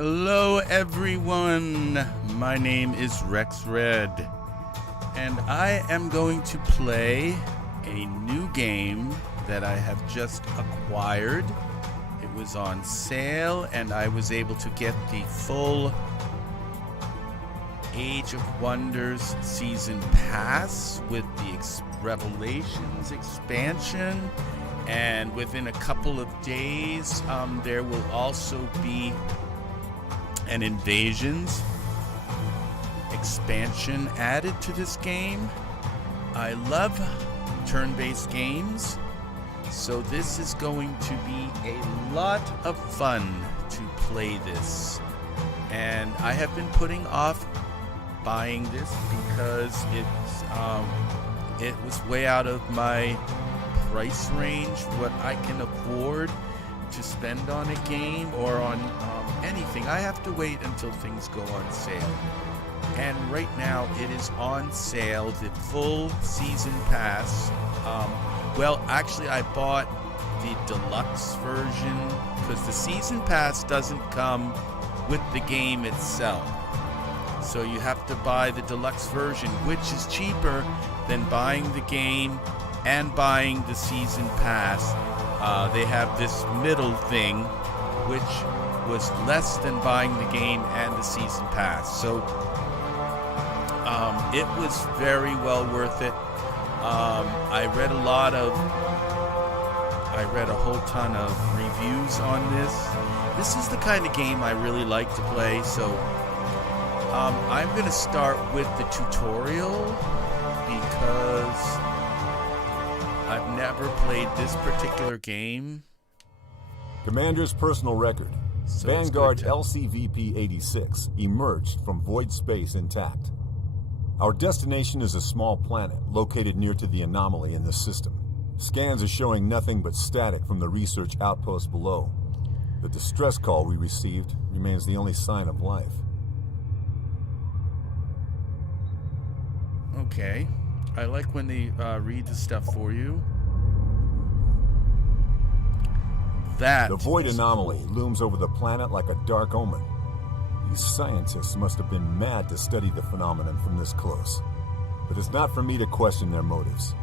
Hello everyone, my name is RexRed, and I am going to play a new game that I have just acquired. It was on sale and I was able to get the full Age of Wonders Season Pass with the Revelations expansion, and within a couple of days there will also be an Invasions expansion added to this game. I love turn-based games, so this is going to be a lot of fun to play this. And I have been putting off buying this because it was way out of my price range, what I can afford to spend on a game or on anything. I have to wait until things go on sale. And right now it is on sale, the full season pass. Well, actually I bought the deluxe version because the season pass doesn't come with the game itself. So you have to buy the deluxe version, which is cheaper than buying the game and buying the season pass. They have this middle thing, which was less than buying the game and the season pass. So it was very well worth it. I read a whole ton of reviews on this. This is the kind of game I really like to play. So I'm going to start with the tutorial because I've never played this particular game. Commander's personal record. So Vanguard LCVP-86 emerged from void space intact. Our destination is a small planet located near to the anomaly in the system. Scans are showing nothing but static from the research outpost below. The distress call we received remains the only sign of life. Okay. I like when they read the stuff for you. The void anomaly looms over the planet like a dark omen. These scientists must have been mad to study the phenomenon from this close. But it's not for me to question their motives.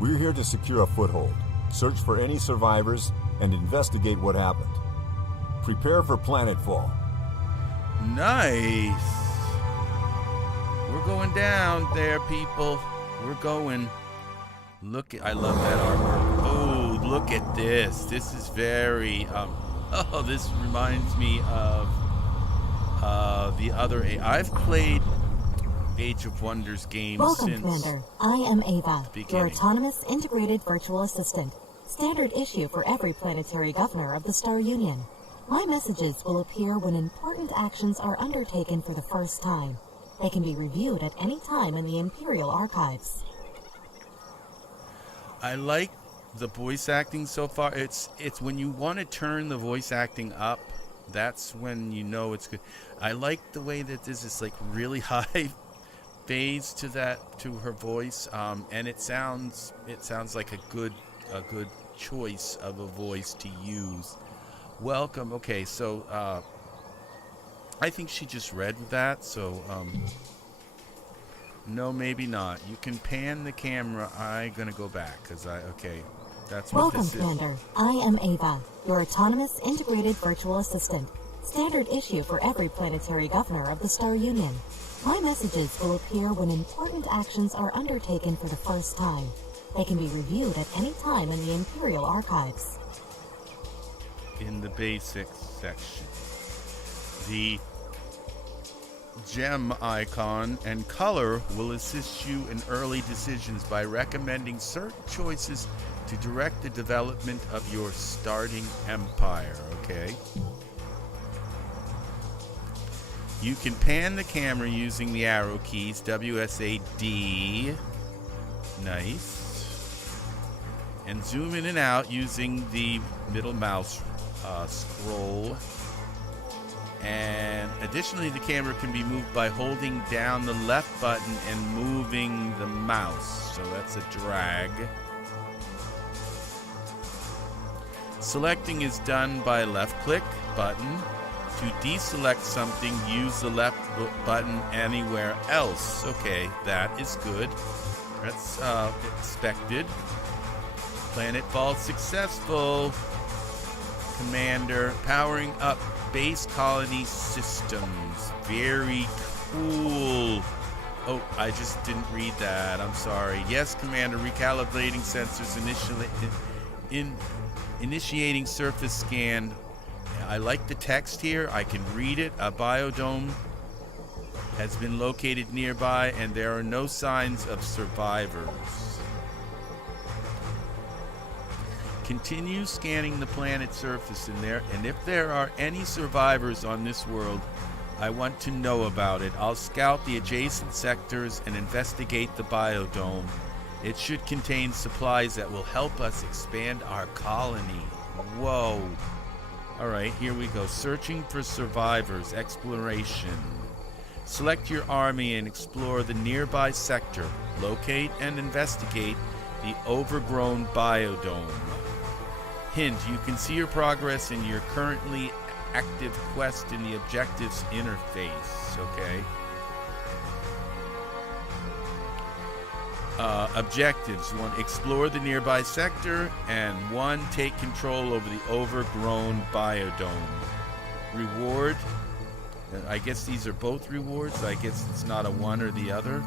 We're here to secure a foothold, search for any survivors, and investigate what happened. Prepare for planetfall. Nice. We're going down there, people. We're going. Look at, I love that artwork. Oh, look at this. This is very oh, this reminds me of the other I've played Age of Wonders games Welcome, since Commander. I am Ava, beginning. your autonomous integrated virtual assistant. Standard issue for every planetary governor of the Star Union. My messages will appear when important actions are undertaken for the first time. They can be reviewed at any time in the Imperial Archives. I like the voice acting so far. It's when you want to turn the voice acting up, that's when you know it's good. I like the way that this is like really high phase to her voice, and it sounds like a good choice of a voice to use. Welcome. Okay, so I think she just read that, so no, maybe not. You can pan the camera. I'm gonna go back because that's what Welcome, this is. Commander. I am Ava, your autonomous integrated virtual assistant. Standard issue for every planetary governor of the Star Union. My messages will appear when important actions are undertaken for the first time. They can be reviewed at any time in the Imperial Archives. In the basics section, the gem icon and color will assist you in early decisions by recommending certain choices to direct the development of your starting empire. Okay. You can pan the camera using the arrow keys, WSAD, nice, and zoom in and out using the middle mouse scroll. And additionally, the camera can be moved by holding down the left button and moving the mouse. So that's a drag. Selecting is done by left click button. To deselect something, use the left button anywhere else. Okay, that is good. That's expected. Planetfall successful. Commander, powering up base colony systems. Very cool. Oh, I just didn't read that. I'm sorry. Yes, Commander, recalibrating sensors initiating surface scan. I like the text here. I can read it. A biodome has been located nearby, and there are no signs of survivors. Continue scanning the planet's surface and if there are any survivors on this world, I want to know about it. I'll scout the adjacent sectors and investigate the biodome. It should contain supplies that will help us expand our colony. Whoa. Alright, here we go. Searching for survivors. Exploration. Select your army and explore the nearby sector. Locate and investigate the overgrown biodome. Hint, you can see your progress in your currently active quest in the objectives interface. Okay. Objectives. 1. Explore the nearby sector. And 1. Take control over the overgrown biodome. Reward. I guess these are both rewards. I guess it's not a one or the other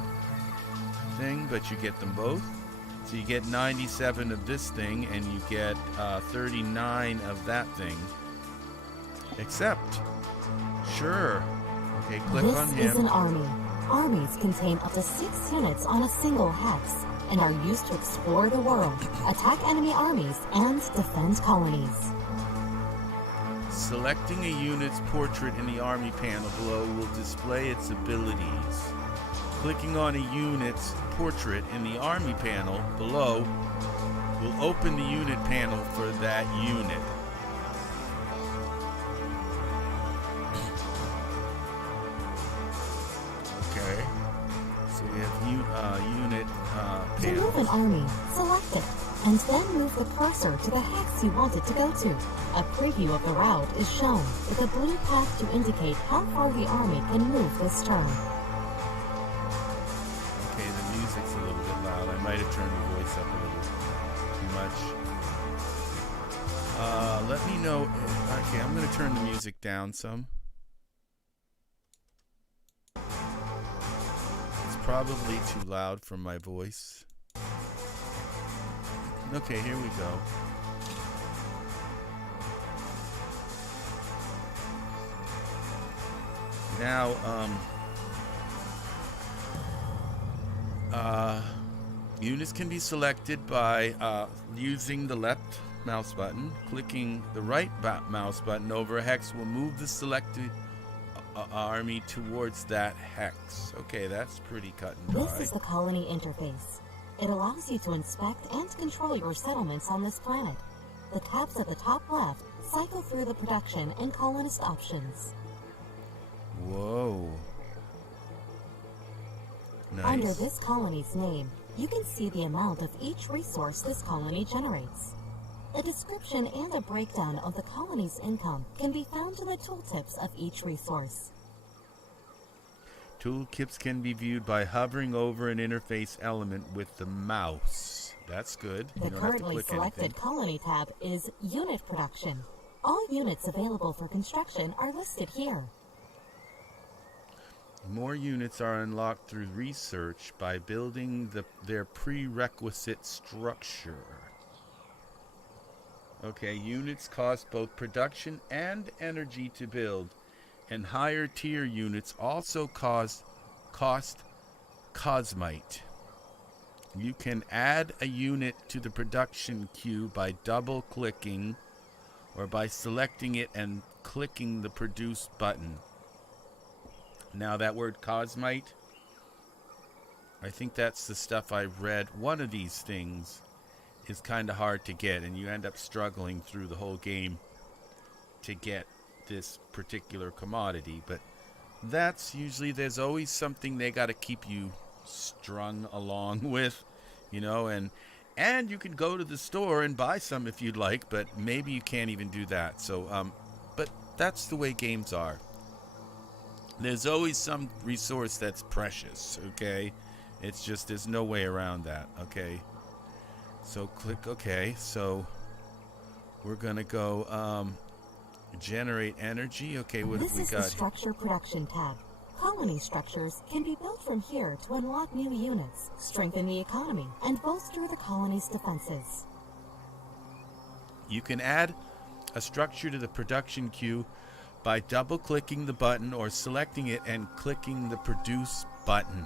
thing, but you get them both. So you get 97 of this thing, and you get 39 of that thing. Accept. Sure. Okay, click on him. This is an army. Armies contain up to 6 units on a single hex and are used to explore the world, attack enemy armies, and defend colonies. Selecting a unit's portrait in the army panel below will display its abilities. Clicking on a unit's portrait in the army panel below will open the unit panel for that unit. Okay, so we have unit To panel. move an army, select it, and then move the cursor to the hex you want it to go to. A preview of the route is shown with a blue path to indicate how far the army can move this turn. Okay, the music's a little bit loud. I might have turned the voice up a little too much. Let me know. Okay, I'm going to turn the music down some. It's probably too loud for my voice. Okay, here we go. Now, units can be selected by using the left mouse button. Clicking the right mouse button over a hex will move the selected army towards that hex. Okay, that's pretty cut and dry. This is the colony interface. It allows you to inspect and control your settlements on this planet. The tabs at the top left cycle through the production and colonist options. Whoa. Nice. Under this colony's name, you can see the amount of each resource this colony generates. A description and a breakdown of the colony's income can be found in the tooltips of each resource. Tooltips can be viewed by hovering over an interface element with the mouse. That's good. The currently selected colony tab is Unit Production. All units available for construction are listed here. More units are unlocked through research by building their prerequisite structure. Okay, units cost both production and energy to build, and higher tier units also cost cosmite. You can add a unit to the production queue by double-clicking or by selecting it and clicking the Produce button. Now that word cosmite, I think that's the stuff I read. One of these things is kind of hard to get, and you end up struggling through the whole game to get this particular commodity. But that's usually, there's always something they got to keep you strung along with, you know, and you can go to the store and buy some if you'd like, but maybe you can't even do that. So, but that's the way games are. There's always some resource that's precious, okay? It's just, there's no way around that, okay? So click OK. So we're going to go generate energy. Okay, what have we got? This is the Structure Production tab. Colony structures can be built from here to unlock new units, strengthen the economy, and bolster the colony's defenses. You can add a structure to the production queue by double-clicking the button or selecting it and clicking the Produce button.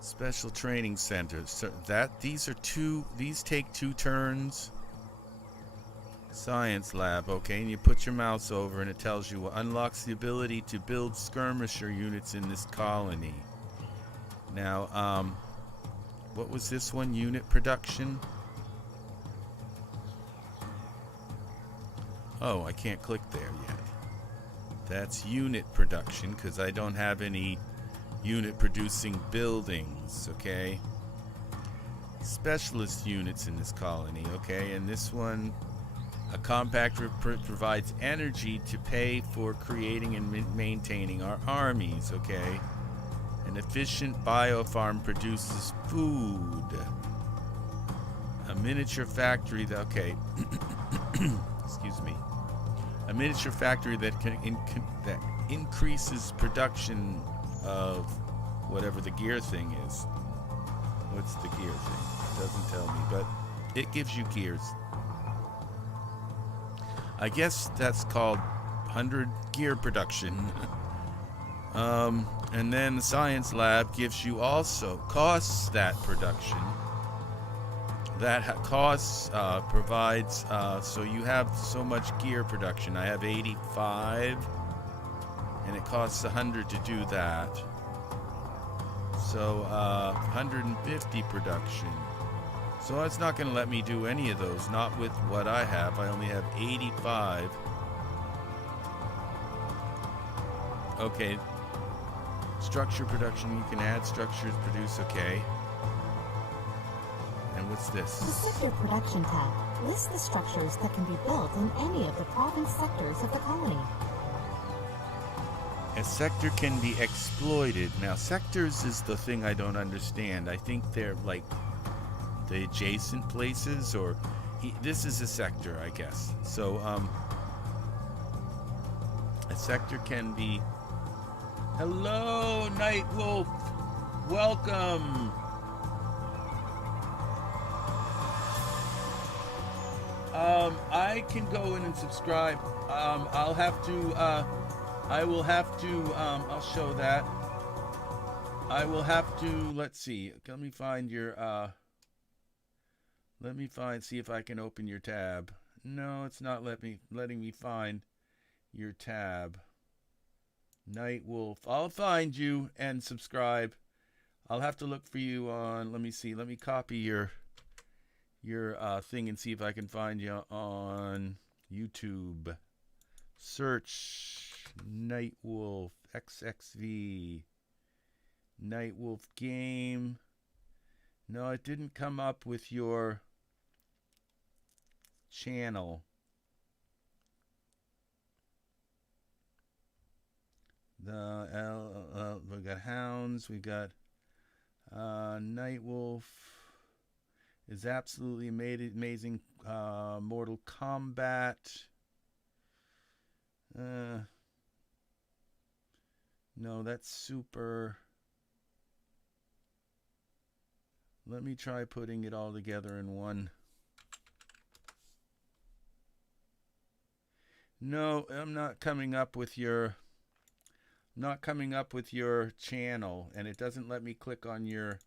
Special training centers. So these take 2 turns. Science lab, okay, and you put your mouse over and it tells you unlocks the ability to build skirmisher units in this colony. Now, what was this one? Unit production? Oh, I can't click there yet. That's unit production because I don't have any unit producing buildings, okay? Specialist units in this colony, okay? And this one, a compactor provides energy to pay for creating and maintaining our armies, okay? An efficient biofarm produces food. A miniature factory that, okay, excuse me. A miniature factory that that increases production of whatever the gear thing is. What's the gear thing? It doesn't tell me, but it gives you gears. I guess that's called 100 gear production. And then the science lab gives you also costs that production. That costs provides, so you have so much gear production. I have 85, and it costs 100 to do that. So 150 production. So it's not going to let me do any of those, not with what I have. I only have 85. Okay. Structure production, you can add structures, produce, okay. And what's this? The Sector Production tab lists the structures that can be built in any of the province sectors of the colony. A sector can be exploited. Now, sectors is the thing I don't understand. I think they're like the adjacent places, or this is a sector, I guess. So, a sector can be... Hello, Night Wolf. Welcome. I can go in and subscribe. I'll have to, I'll show that. I will have to, let's see. Let me find your, see if I can open your tab. No, it's not letting me find your tab. Night Wolf. I'll find you and subscribe. I'll have to look for you on, let me see. Let me copy your thing and see if I can find you on YouTube. Search Night Wolf XXV. Night Wolf game. No, it didn't come up with your channel. We got Hounds. We got Night Wolf. Is absolutely amazing. Mortal Kombat. No, that's super. Let me try putting it all together in one. No, I'm not coming up with your channel, and it doesn't let me click on your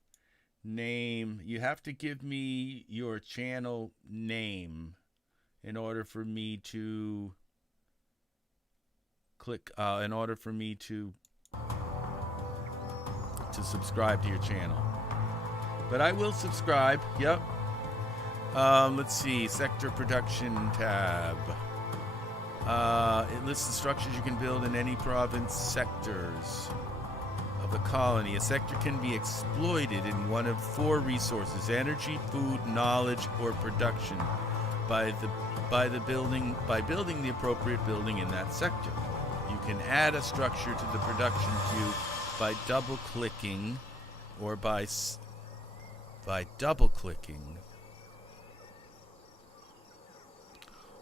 name. You have to give me your channel name in order for me to click, in order for me to subscribe to your channel. But I will subscribe. Yep. Let's see. Sector Production tab. It lists the structures you can build in any province sectors. of a colony. A sector can be exploited in one of 4 resources: energy, food, knowledge, or production by building the appropriate building in that sector. You can add a structure to the production queue by double-clicking or by double-clicking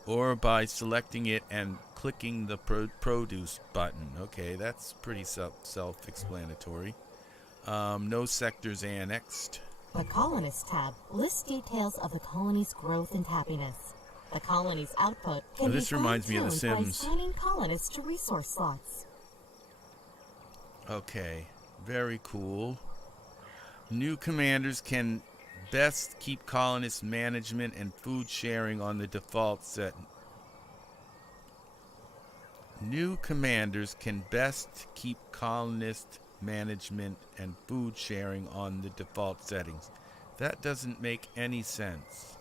or by selecting it and clicking the produce button. Okay, that's pretty self-explanatory. No sectors annexed. The Colonists tab lists details of the colony's growth and happiness. The colony's output can be This reminds me of The fine-tuned by Sims. assigning colonists to resource slots. Okay, very cool. New commanders can best keep colonist management and food sharing on the default set. New commanders can best keep colonist management and food sharing on the default settings. That doesn't make any sense.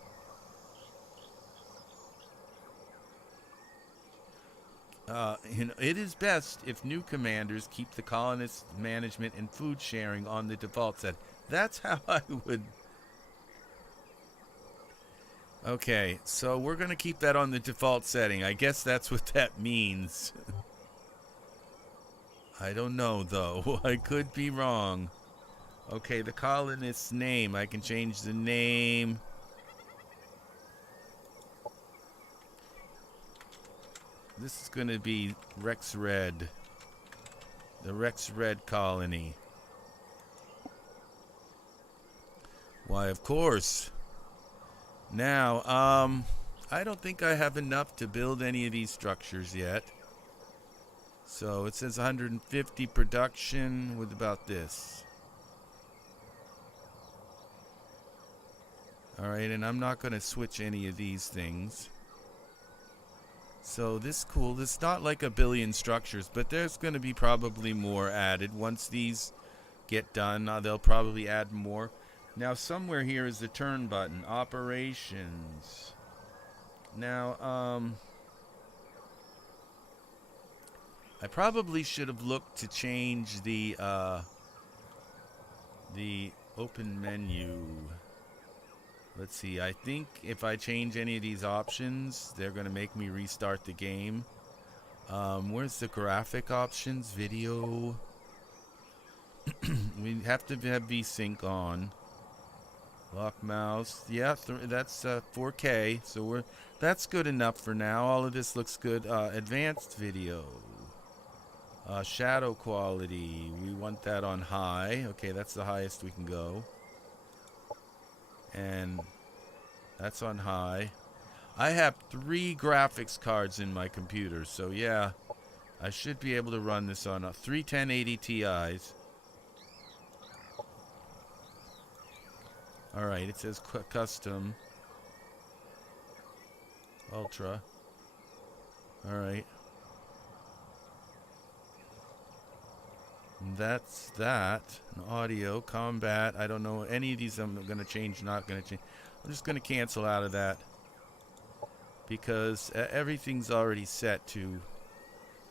It is best if new commanders keep the colonist management and food sharing on the default set. That's how I would... Okay, so we're going to keep that on the default setting. I guess that's what that means. I don't know, though. I could be wrong. Okay, the colonist's name. I can change the name. This is going to be RexRed. The RexRed colony. Why, of course. Now, I don't think I have enough to build any of these structures yet. So it says 150 production with about this. Alright, and I'm not going to switch any of these things. So this is cool. It's not like a billion structures, but there's going to be probably more added. Once these get done, they'll probably add more. Now, somewhere here is the turn button. Operations. Now, I probably should have looked to change the open menu. Let's see. I think if I change any of these options, they're going to make me restart the game. Where's the graphic options? Video. We have to have VSync on. Lock mouse. Yeah, that's 4K. So that's good enough for now. All of this looks good. Advanced video. Shadow quality. We want that on high. Okay, that's the highest we can go. And that's on high. I have 3 graphics cards in my computer, so yeah, I should be able to run this on 3 1080 Ti's. Alright, it says custom. Ultra. Alright. That's that. Audio, combat. I don't know any of these. I'm going to change, not going to change. I'm just going to cancel out of that because everything's already set to.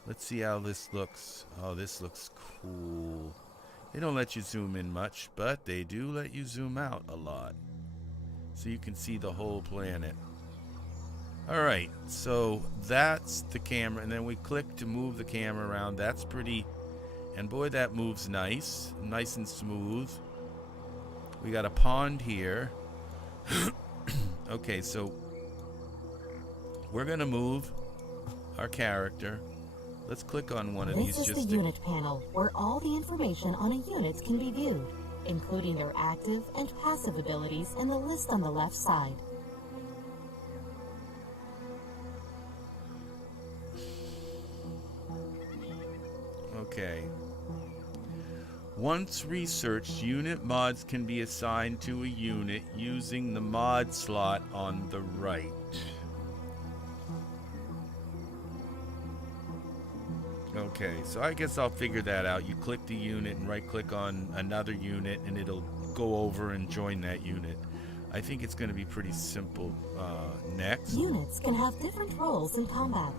Let's see how this looks. Oh, this looks cool. They don't let you zoom in much, but they do let you zoom out a lot. So you can see the whole planet. Alright, so that's the camera. And then we click to move the camera around. That's pretty... And boy, that moves nice. Nice and smooth. We got a pond here. Okay, so we're going to move our character. Let's click on one of these. This is the unit panel, where all the information on a unit can be viewed, including their active and passive abilities in the list on the left side. Okay. Once researched, unit mods can be assigned to a unit using the mod slot on the right. Okay, so I guess I'll figure that out. You click the unit and right-click on another unit, and it'll go over and join that unit. I think it's going to be pretty simple. Next. Units can have different roles in combat.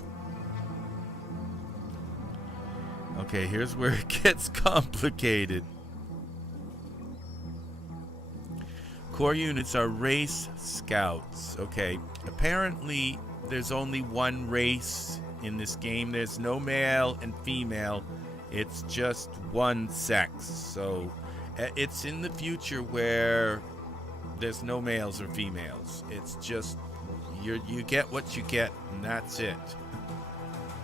Okay, here's where it gets complicated. Core units are race scouts. Okay, apparently there's only one race in this game. There's no male and female. It's just one sex. So it's in the future where there's no males or females. It's just you get what you get, and that's it.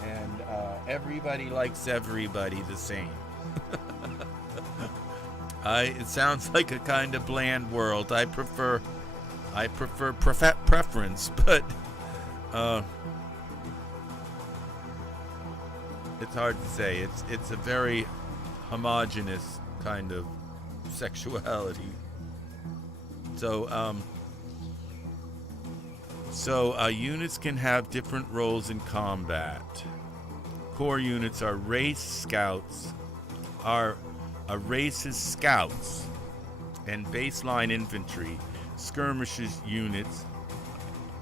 And everybody likes everybody the same. It sounds like a kind of bland world. I prefer preference, but it's hard to say. It's a very homogeneous kind of sexuality. So units can have different roles in combat. Core units are race scouts. A race's scouts and baseline infantry. Skirmishers units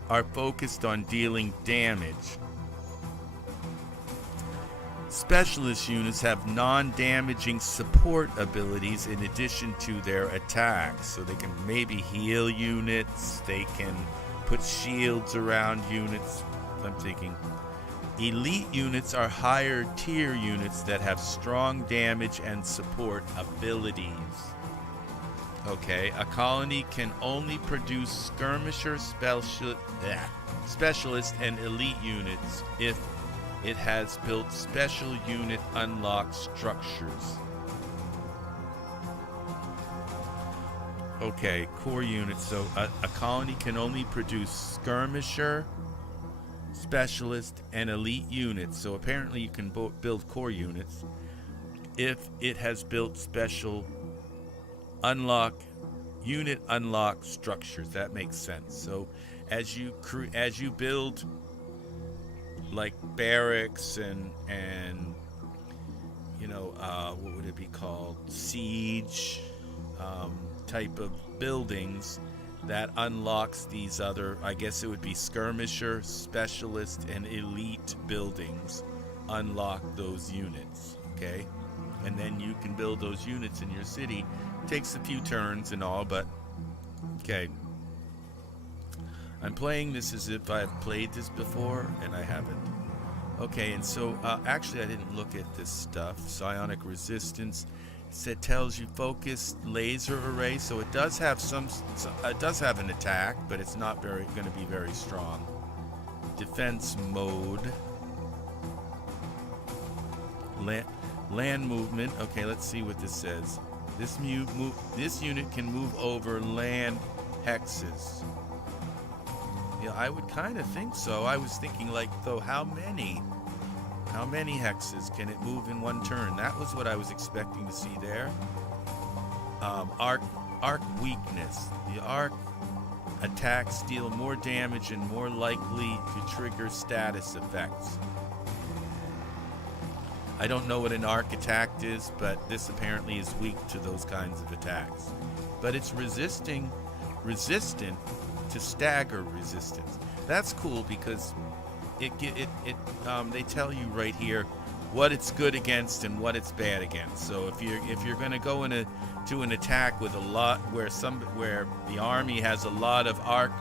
are focused on dealing damage. Specialist units have non-damaging support abilities in addition to their attacks. So they can maybe heal units, they can put shields around units. I'm thinking elite units are higher tier units that have strong damage and support abilities. Okay, a colony can only produce skirmisher, specialist, and elite units if it has built special unit unlock structures. Okay, core units. So a colony can only produce skirmisher, specialist, and elite units. So apparently you can build core units if it has built special unit unlock structures. That makes sense. So as you build like barracks and what would it be called, siege type of buildings, that unlocks these other, I guess it would be skirmisher, specialist, and elite buildings. Unlock those units, okay? And then you can build those units in your city. Takes a few turns and all, but okay. I'm playing this as if I've played this before, and I haven't. Okay, and so actually I didn't look at this stuff. Psionic resistance. It tells you focused laser array, so it does have it does have an attack, but it's not going to be very strong. Defense mode. Land movement. Okay, let's see what this says. This unit can move over land hexes. Yeah, I would kind of think so. I was thinking, like, though, how many hexes can it move in one turn? That was what I was expecting to see there. Arc weakness. The arc attacks deal more damage and more likely to trigger status effects. I don't know what an arc attack is, but this apparently is weak to those kinds of attacks. But it's resistant to stagger resistance. That's cool because they tell you right here what it's good against and what it's bad against. So if you're going to go to an attack with a lot where the army has a lot of arc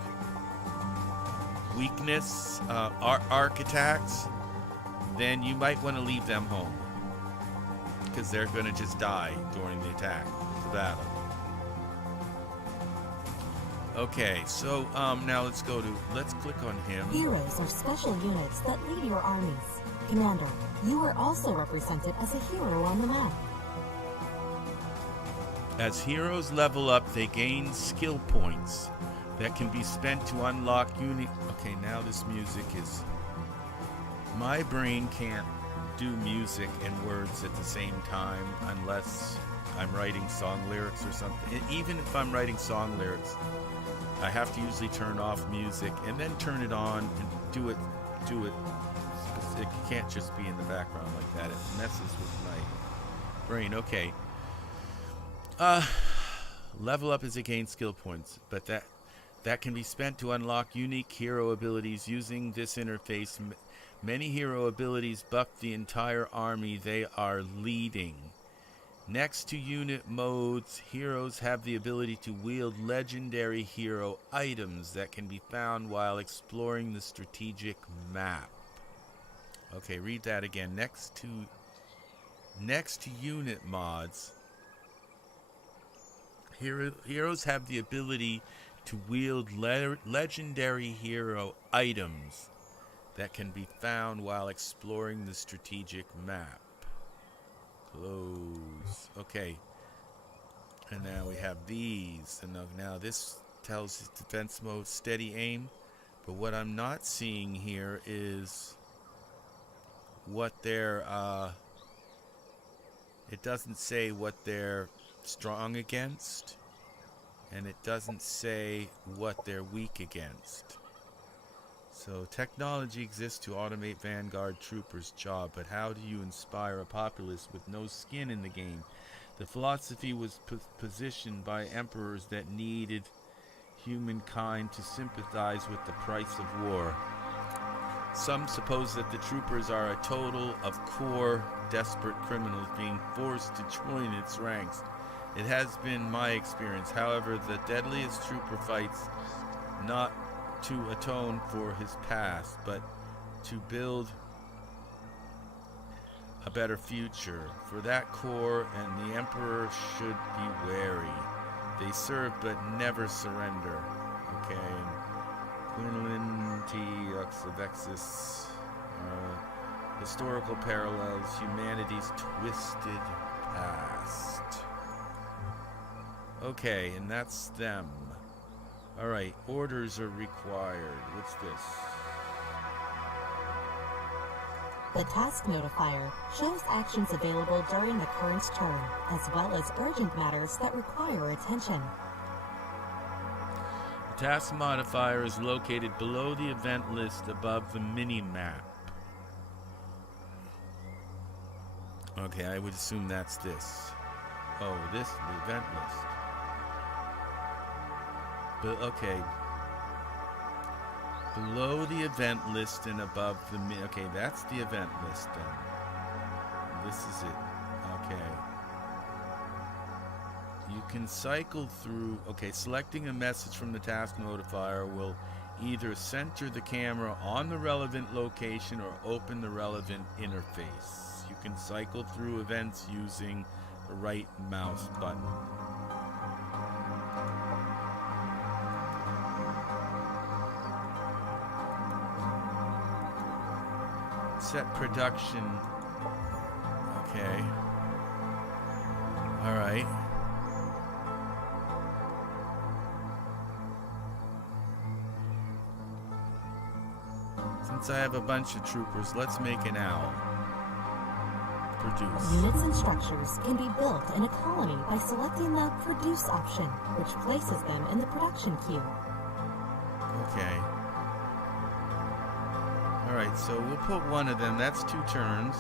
weakness, arc attacks, then you might want to leave them home because they're going to just die during the attack, the battle. Okay, so now let's click on him. Heroes are special units that lead your armies. Commander, you are also represented as a hero on the map. As heroes level up, they gain skill points that can be spent to unlock unique... Okay, now this music is... My brain can't do music and words at the same time unless I'm writing song lyrics or something. Even if I'm writing song lyrics, I have to usually turn off music and then turn it on and do it. It can't just be in the background like that. It messes with my brain. Okay. Level up as it gains skill points, but that can be spent to unlock unique hero abilities using this interface Many hero abilities buff the entire army they are leading. Next to unit modes, heroes have the ability to wield legendary hero items that can be found while exploring the strategic map. Okay, read that again. Next to unit mods, heroes have the ability to wield legendary hero items that can be found while exploring the strategic map. Close. Okay. And now we have these. And now this tells us defense mode, steady aim. But what I'm not seeing here is what they're, it doesn't say what they're strong against. And it doesn't say what they're weak against. So technology exists to automate Vanguard troopers' job, but how do you inspire a populace with no skin in the game? The philosophy was positioned by emperors that needed humankind to sympathize with the price of war. Some suppose that the troopers are a total of core, desperate criminals being forced to join its ranks. It has been my experience, however, the deadliest trooper fights not to atone for his past, but to build a better future. For that core and the Emperor should be wary. They serve but never surrender. Okay, and Quinlan T. Oxavexis, historical parallels, humanity's twisted past. Okay, and that's them. Alright, orders are required. What's this? The task notifier shows actions available during the current turn, as well as urgent matters that require attention. The task modifier is located below the event list above the mini-map. Okay, I would assume that's this. Oh, this is the event list. But okay, below the event list and above the okay, that's the event list then. This is it. Okay. You can cycle through. Okay, selecting a message from the task notifier will either center the camera on the relevant location or open the relevant interface. You can cycle through events using the right mouse button. Set production. Okay. Alright. Since I have a bunch of troopers, let's make an owl. Produce. Units and structures can be built in a colony by selecting the Produce option, which places them in the production queue. Okay. Alright, so we'll put one of them. That's 2 turns.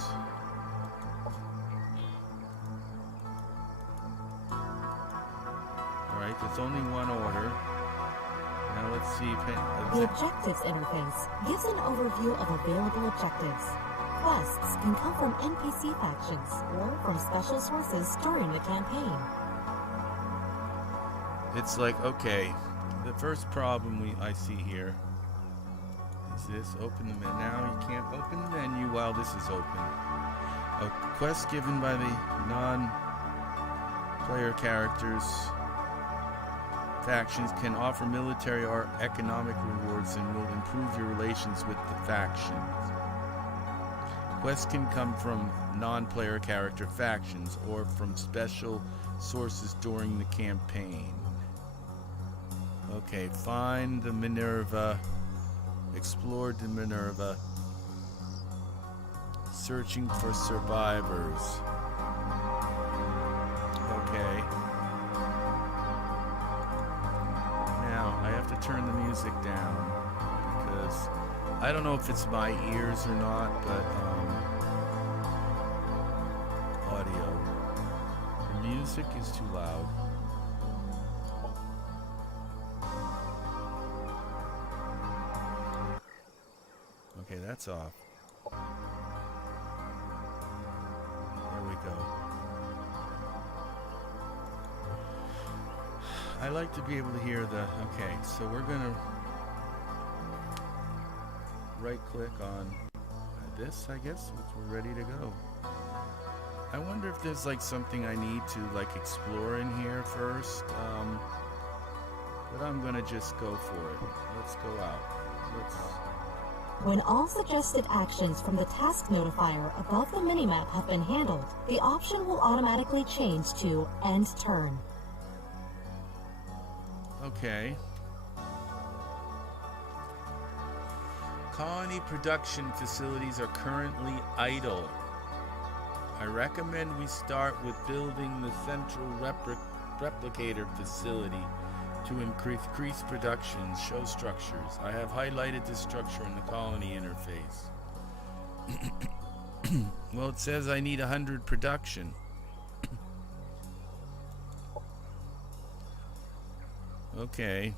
Alright, there's only one order. Now let's see. The Objectives interface gives an overview of available objectives. Quests can come from NPC factions or from special sources during the campaign. It's like, okay, the first problem I see here is this. Open the menu. Now you can't open the menu while this is open. A quest given by the non-player characters factions can offer military or economic rewards and will improve your relations with the factions. Quests can come from non-player character factions or from special sources during the campaign. Okay, find the Minerva. Explore the Minerva. Searching for survivors. Okay. Now, I have to turn the music down because I don't know if it's my ears or not, but audio. The music is too loud. Okay, that's off. I like to be able to hear the... Okay, so we're going to right-click on this, I guess, once we're ready to go. I wonder if there's like something I need to like explore in here first. But I'm going to just go for it. Let's go out. When all suggested actions from the task notifier above the minimap have been handled, the option will automatically change to End Turn. Okay. Colony production facilities are currently idle. I recommend we start with building the central replicator facility to increase production. Show structures. I have highlighted this structure in the colony interface. Well, it says I need 100 production. Okay.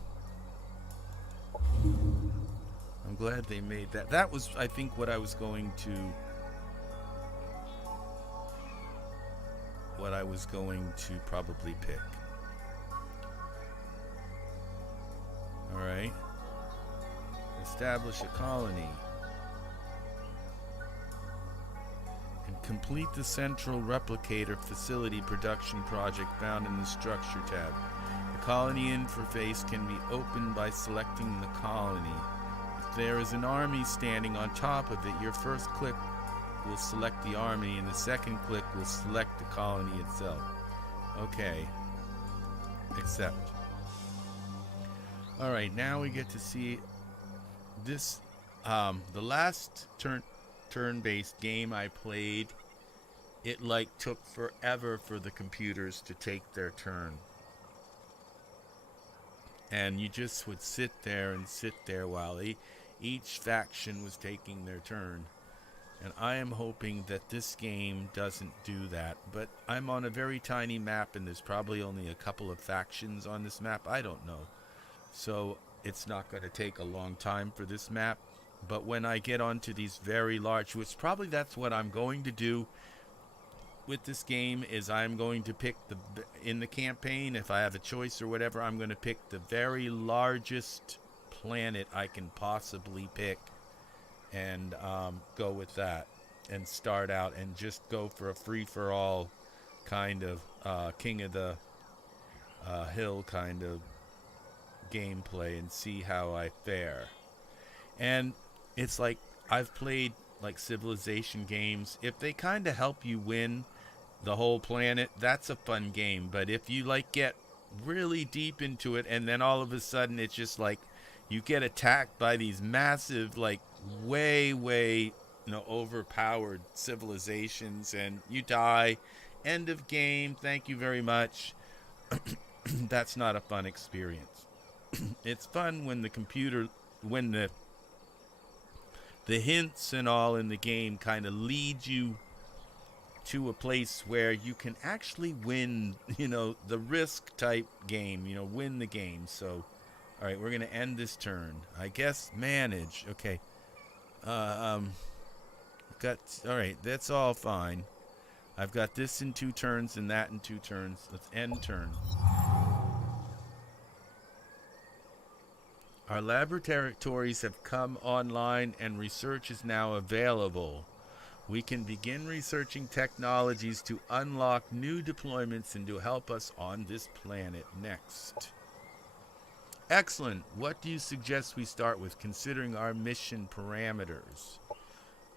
I'm glad they made that. That was, I think, what I was going to probably pick. All right. Establish a colony. And complete the central replicator facility production project found in the Structure tab. The colony interface can be opened by selecting the colony. If there is an army standing on top of it, your first click will select the army and the second click will select the colony itself. Okay. Accept. Alright, now we get to see this, the last turn-based game I played, it like took forever for the computers to take their turn. And you just would sit there while each faction was taking their turn. And I am hoping that this game doesn't do that. But I'm on a very tiny map and there's probably only a couple of factions on this map. I don't know. So it's not going to take a long time for this map. But when I get onto these very large, which probably that's what I'm going to do with this game, is I'm going to pick in the campaign, if I have a choice or whatever, I'm going to pick the very largest planet I can possibly pick and go with that and start out and just go for a free-for-all kind of king of the hill kind of gameplay and see how I fare. And it's like I've played like civilization games. If they kind of help you win the whole planet, that's a fun game. But if you like get really deep into it and then all of a sudden it's just like you get attacked by these massive, like way overpowered civilizations and you die, end of game, thank you very much. That's not a fun experience. It's fun when the hints and all in the game kind of lead you to a place where you can actually win, the risk type game, win the game. So, all right, we're going to end this turn. I guess manage. Okay. All right, that's all fine. I've got this in 2 turns and that in 2 turns. Let's end turn. Our laboratories have come online and research is now available. We can begin researching technologies to unlock new deployments and to help us on this planet next. Excellent. What do you suggest we start with, considering our mission parameters?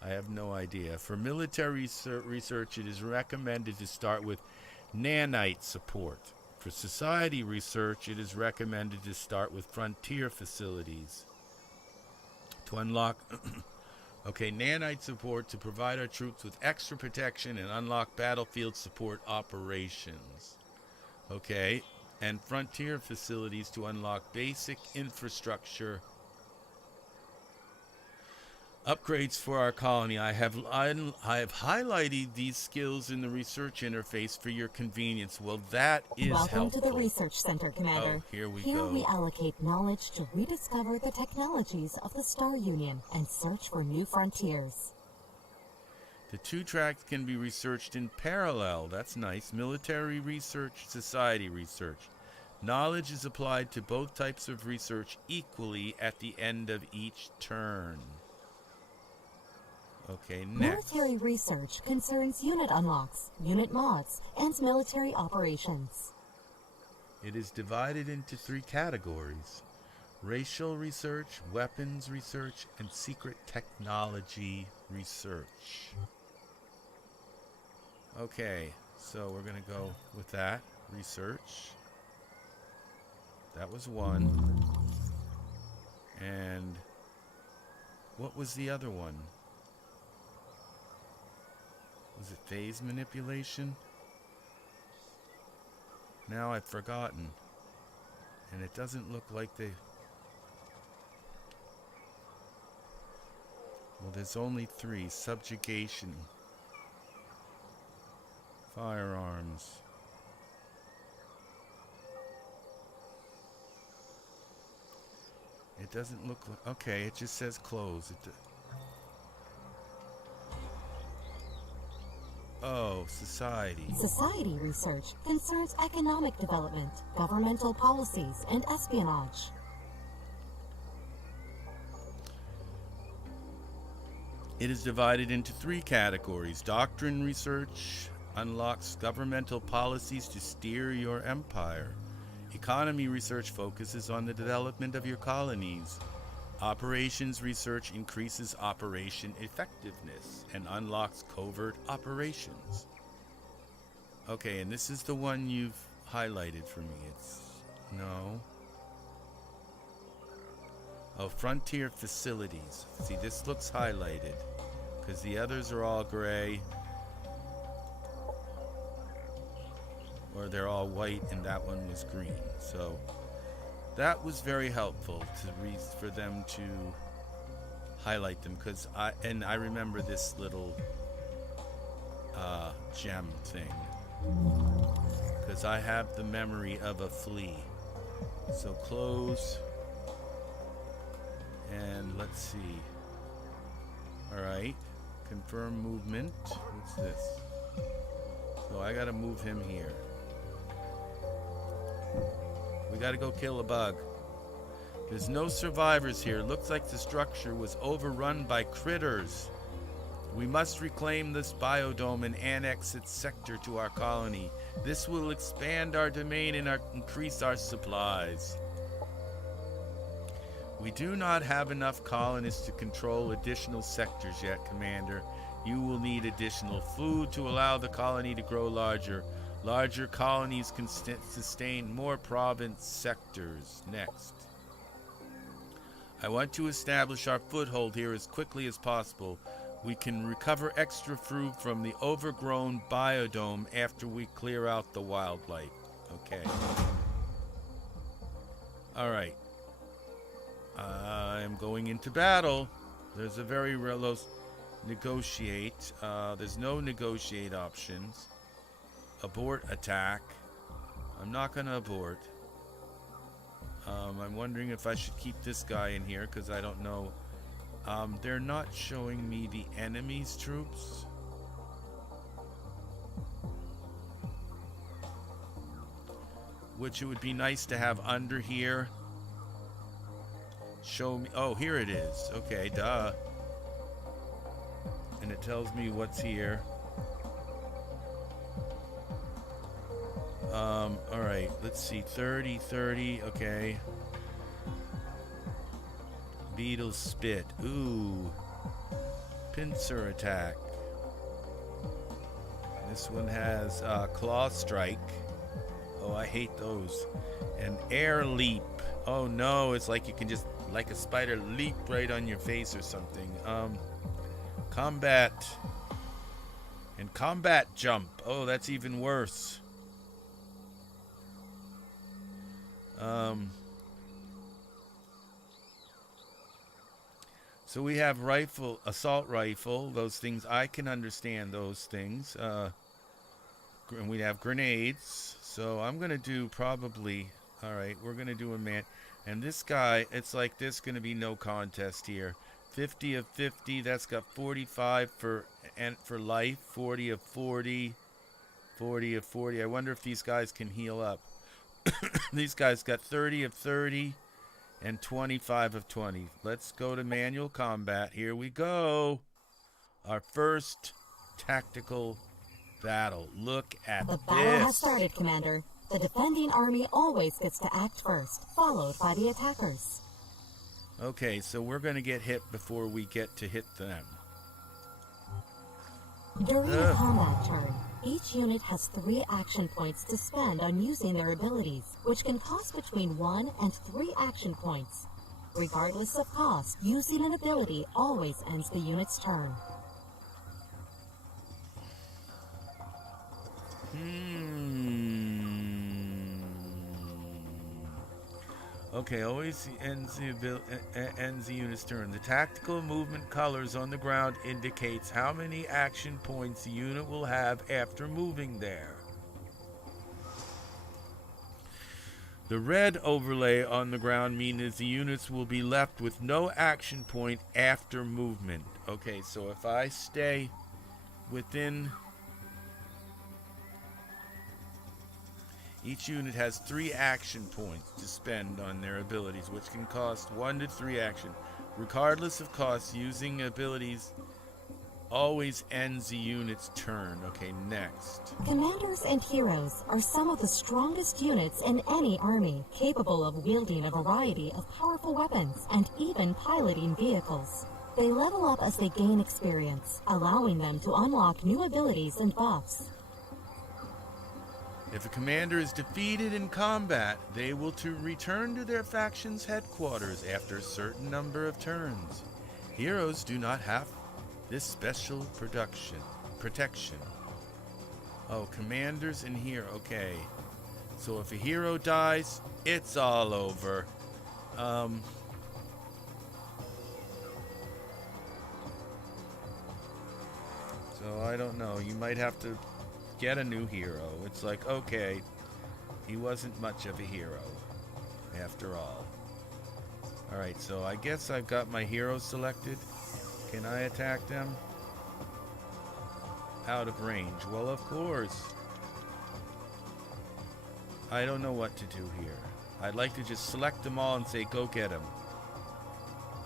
I have no idea. For military research, it is recommended to start with nanite support. For society research, it is recommended to start with frontier facilities. To unlock... Okay, nanite support to provide our troops with extra protection and unlock battlefield support operations. Okay, and frontier facilities to unlock basic infrastructure upgrades for our colony. I have highlighted these skills in the research interface for your convenience. Well, that is Welcome helpful. to the Research Center, Commander. Oh, here we Here go. we allocate knowledge to rediscover the technologies of the Star Union and search for new frontiers. The 2 tracks can be researched in parallel. That's nice. Military research, society research. Knowledge is applied to both types of research equally at the end of each turn. Okay, next. Military research concerns unit unlocks, unit mods, and military operations. It is divided into 3 categories: racial research, weapons research, and secret technology research. Okay, so we're going to go with that. Research. That was 1. And what was the other one? Was it phase manipulation? Now I've forgotten. And it doesn't look like they... Well, there's only 3. Subjugation. Firearms. It doesn't look like... Okay, it just says close. Oh, society. Society research concerns economic development, governmental policies, and espionage. It is divided into 3 categories. Doctrine research unlocks governmental policies to steer your empire. Economy research focuses on the development of your colonies. Operations research increases operation effectiveness and unlocks covert operations. Okay, and this is the one you've highlighted for me. It's... no. Oh, frontier facilities. See, this looks highlighted because the others are all gray. Or they're all white and that one was green. So that was very helpful for them to highlight them, because I remember this little gem thing because I have the memory of a flea. So close, and let's see. All right, confirm movement. What's this? So I gotta move him here. We gotta go kill a bug. There's no survivors here. Looks like the structure was overrun by critters. We must reclaim this biodome and annex its sector to our colony. This will expand our domain and increase our supplies. We do not have enough colonists to control additional sectors yet, Commander. You will need additional food to allow the colony to grow larger. Larger colonies can sustain more province sectors. Next. I want to establish our foothold here as quickly as possible. We can recover extra food from the overgrown biodome after we clear out the wildlife. Okay. Alright. I'm going into battle. There's a very low negotiate. There's no negotiate options. Abort attack. I'm not going to abort. I'm wondering if I should keep this guy in here because I don't know. They're not showing me the enemy's troops. Which it would be nice to have under here. Show me. Oh, here it is. Okay, duh. And it tells me what's here. Alright, let's see. 30, 30, okay. Beetle spit. Ooh. Pincer attack. This one has claw strike. Oh, I hate those. And air leap. Oh no, it's like you can just, like a spider, leap right on your face or something. Combat. And combat jump. Oh, that's even worse. So we have rifle, assault rifle, those things. I can understand those things. And we have grenades. So I'm going to do probably, all right, we're going to do a man. And this guy, it's like there's going to be no contest here. 50 of 50, that's got 45 for life, 40 of 40, 40 of 40. I wonder if these guys can heal up. These guys got 30 of 30 and 25 of 20. Let's go to manual combat. Here we go. Our first tactical battle. Look at this. The battle has started, Commander. The defending army always gets to act first, followed by the attackers. Okay, so we're going to get hit before we get to hit them. During a combat turn, each unit has 3 action points to spend on using their abilities, which can cost between 1 and 3 action points. Regardless of cost, using an ability always ends the unit's turn. Okay, always ends the unit's turn. The tactical movement colors on the ground indicates how many action points the unit will have after moving there. The red overlay on the ground means the units will be left with no action point after movement. Okay, so if I stay within... Each unit has 3 action points to spend on their abilities, which can cost 1 to 3 action. Regardless of cost, using abilities always ends the unit's turn. Okay, next. Commanders and heroes are some of the strongest units in any army, capable of wielding a variety of powerful weapons and even piloting vehicles. They level up as they gain experience, allowing them to unlock new abilities and buffs. If a commander is defeated in combat, they will return to their faction's headquarters after a certain number of turns. Heroes do not have this special protection. Oh, commanders and hero. Okay. So if a hero dies, it's all over. So I don't know. You might have to get a new hero. It's like, okay, he wasn't much of a hero after all. Alright, so I guess I've got my heroes selected. Can I attack them? Out of range. Well, of course. I don't know what to do here. I'd like to just select them all and say, go get them.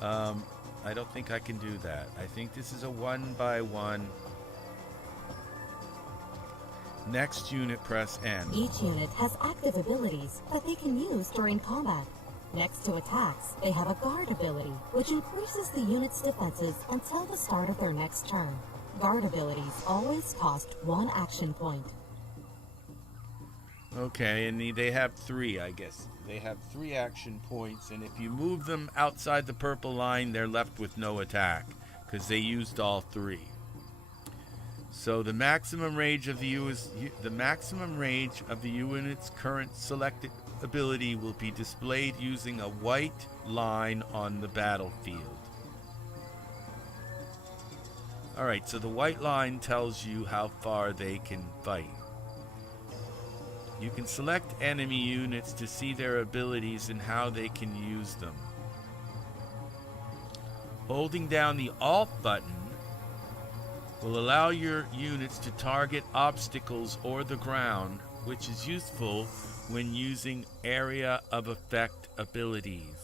I don't think I can do that. I think this is a 1-by-1. Next unit, press N. Each unit has active abilities that they can use during combat. Next to attacks, they have a guard ability, which increases the unit's defenses until the start of their next turn. Guard abilities always cost 1 action point. Okay, and they have 3, I guess. They have 3 action points, and if you move them outside the purple line, they're left with no attack, because they used all 3. So the maximum range of the unit's current selected ability will be displayed using a white line on the battlefield. Alright, so the white line tells you how far they can fight. You can select enemy units to see their abilities and how they can use them. Holding down the Alt button will allow your units to target obstacles or the ground, which is useful when using area of effect abilities.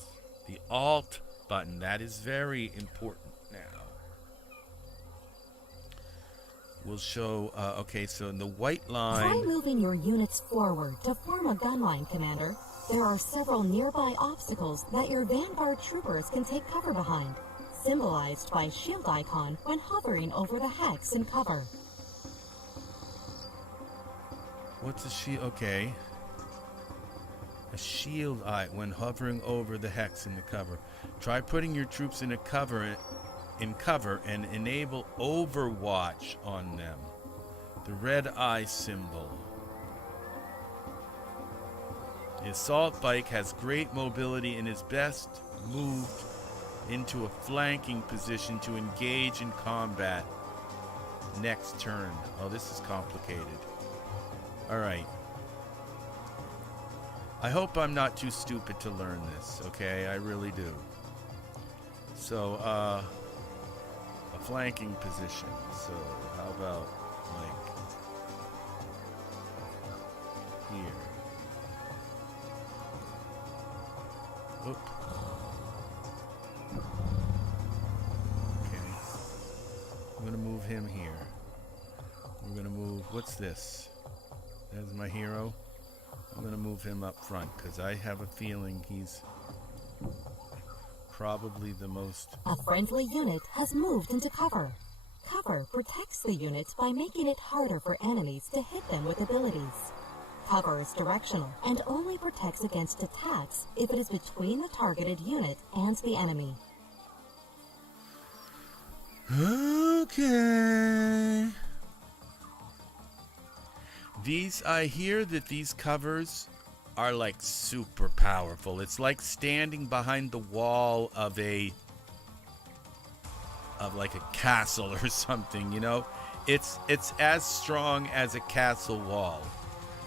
The Alt button, that is very important now. We'll show, okay, so in the white line... Try moving your units forward to form a gun line, Commander. There are several nearby obstacles that your vanguard troopers can take cover behind, symbolized by shield icon when hovering over the hex in cover. What's a shield? Okay. A shield eye when hovering over the hex in the cover. Try putting your troops in cover and enable Overwatch on them. The red eye symbol. The assault bike has great mobility and is best moved into a flanking position to engage in combat next turn. Oh, this is complicated. Alright. I hope I'm not too stupid to learn this, okay? I really do. So, a flanking position. So, how about, like, here? Oop. Okay. I'm gonna move him here. We're gonna move, what's this? That's my hero. I'm gonna move him up front because I have a feeling he's probably the most... A friendly unit has moved into cover. Cover protects the unit by making it harder for enemies to hit them with abilities. Cover is directional and only protects against attacks if it is between the targeted unit and the enemy. Okay. I hear that these covers are like super powerful. It's like standing behind the wall of like a castle or something, you know? It's as strong as a castle wall.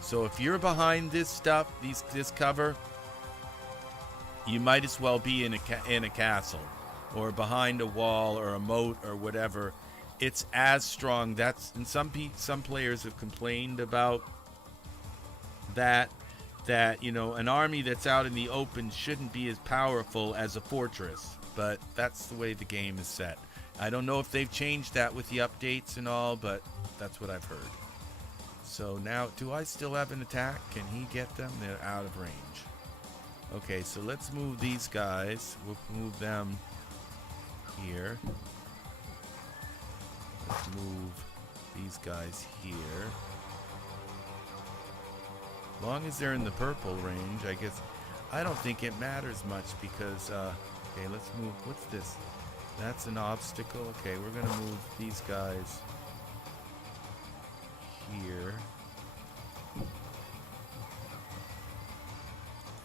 So if you're behind this stuff, this cover, you might as well be in a castle or behind a wall or a moat or whatever. It's as strong. And some players have complained about that you know, an army that's out in the open shouldn't be as powerful as a fortress, but that's the way the game is set. I don't know if they've changed that with the updates and all, but that's what I've heard. So now, do I still have an attack? Can he get them? They're out of range. Okay, so let's move these guys. We'll move them here. Let's move these guys here. As long as they're in the purple range, I guess. I don't think it matters much because, okay, let's move. What's this? That's an obstacle. Okay, we're going to move these guys here.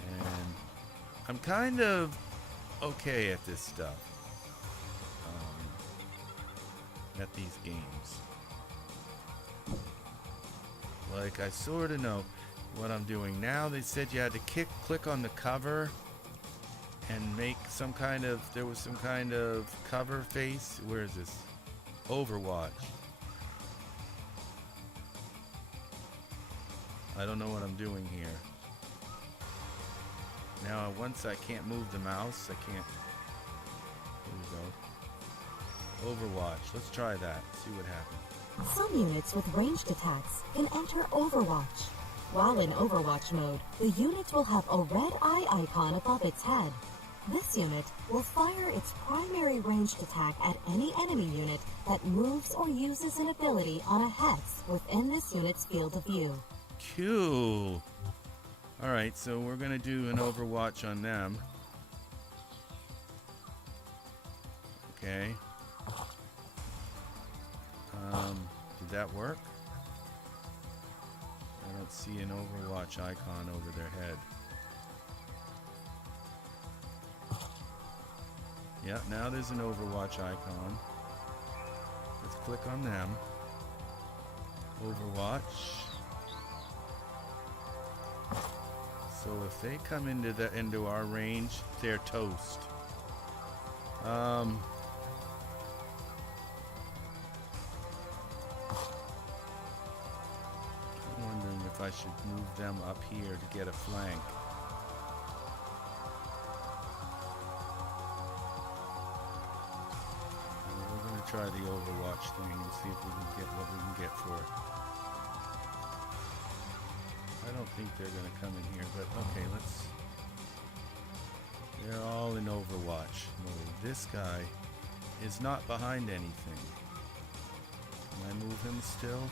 And I'm kind of okay at this stuff. At these games. Like, I sort of know what I'm doing now. They said you had to click on the cover and make some kind of, there was some kind of cover face. Where is this? Overwatch. I don't know what I'm doing here. Now, once I can't move the mouse, I can't. Here we go. Overwatch. Let's try that. See what happens. Some units with ranged attacks can enter Overwatch. While in Overwatch mode, the unit will have a red eye icon above its head. This unit will fire its primary ranged attack at any enemy unit that moves or uses an ability on a hex within this unit's field of view. Cool. Alright, so we're going to do an Overwatch on them. Okay. Did that work? I don't see an Overwatch icon over their head. Yeah, now there's an Overwatch icon. Let's click on them. Overwatch. So if they come into our range, they're toast. I'm wondering if I should move them up here to get a flank. We're going to try the Overwatch thing and see if we can get what we can get for it. I don't think they're going to come in here, but okay, let's... They're all in Overwatch mode. This guy is not behind anything. Can I move him still?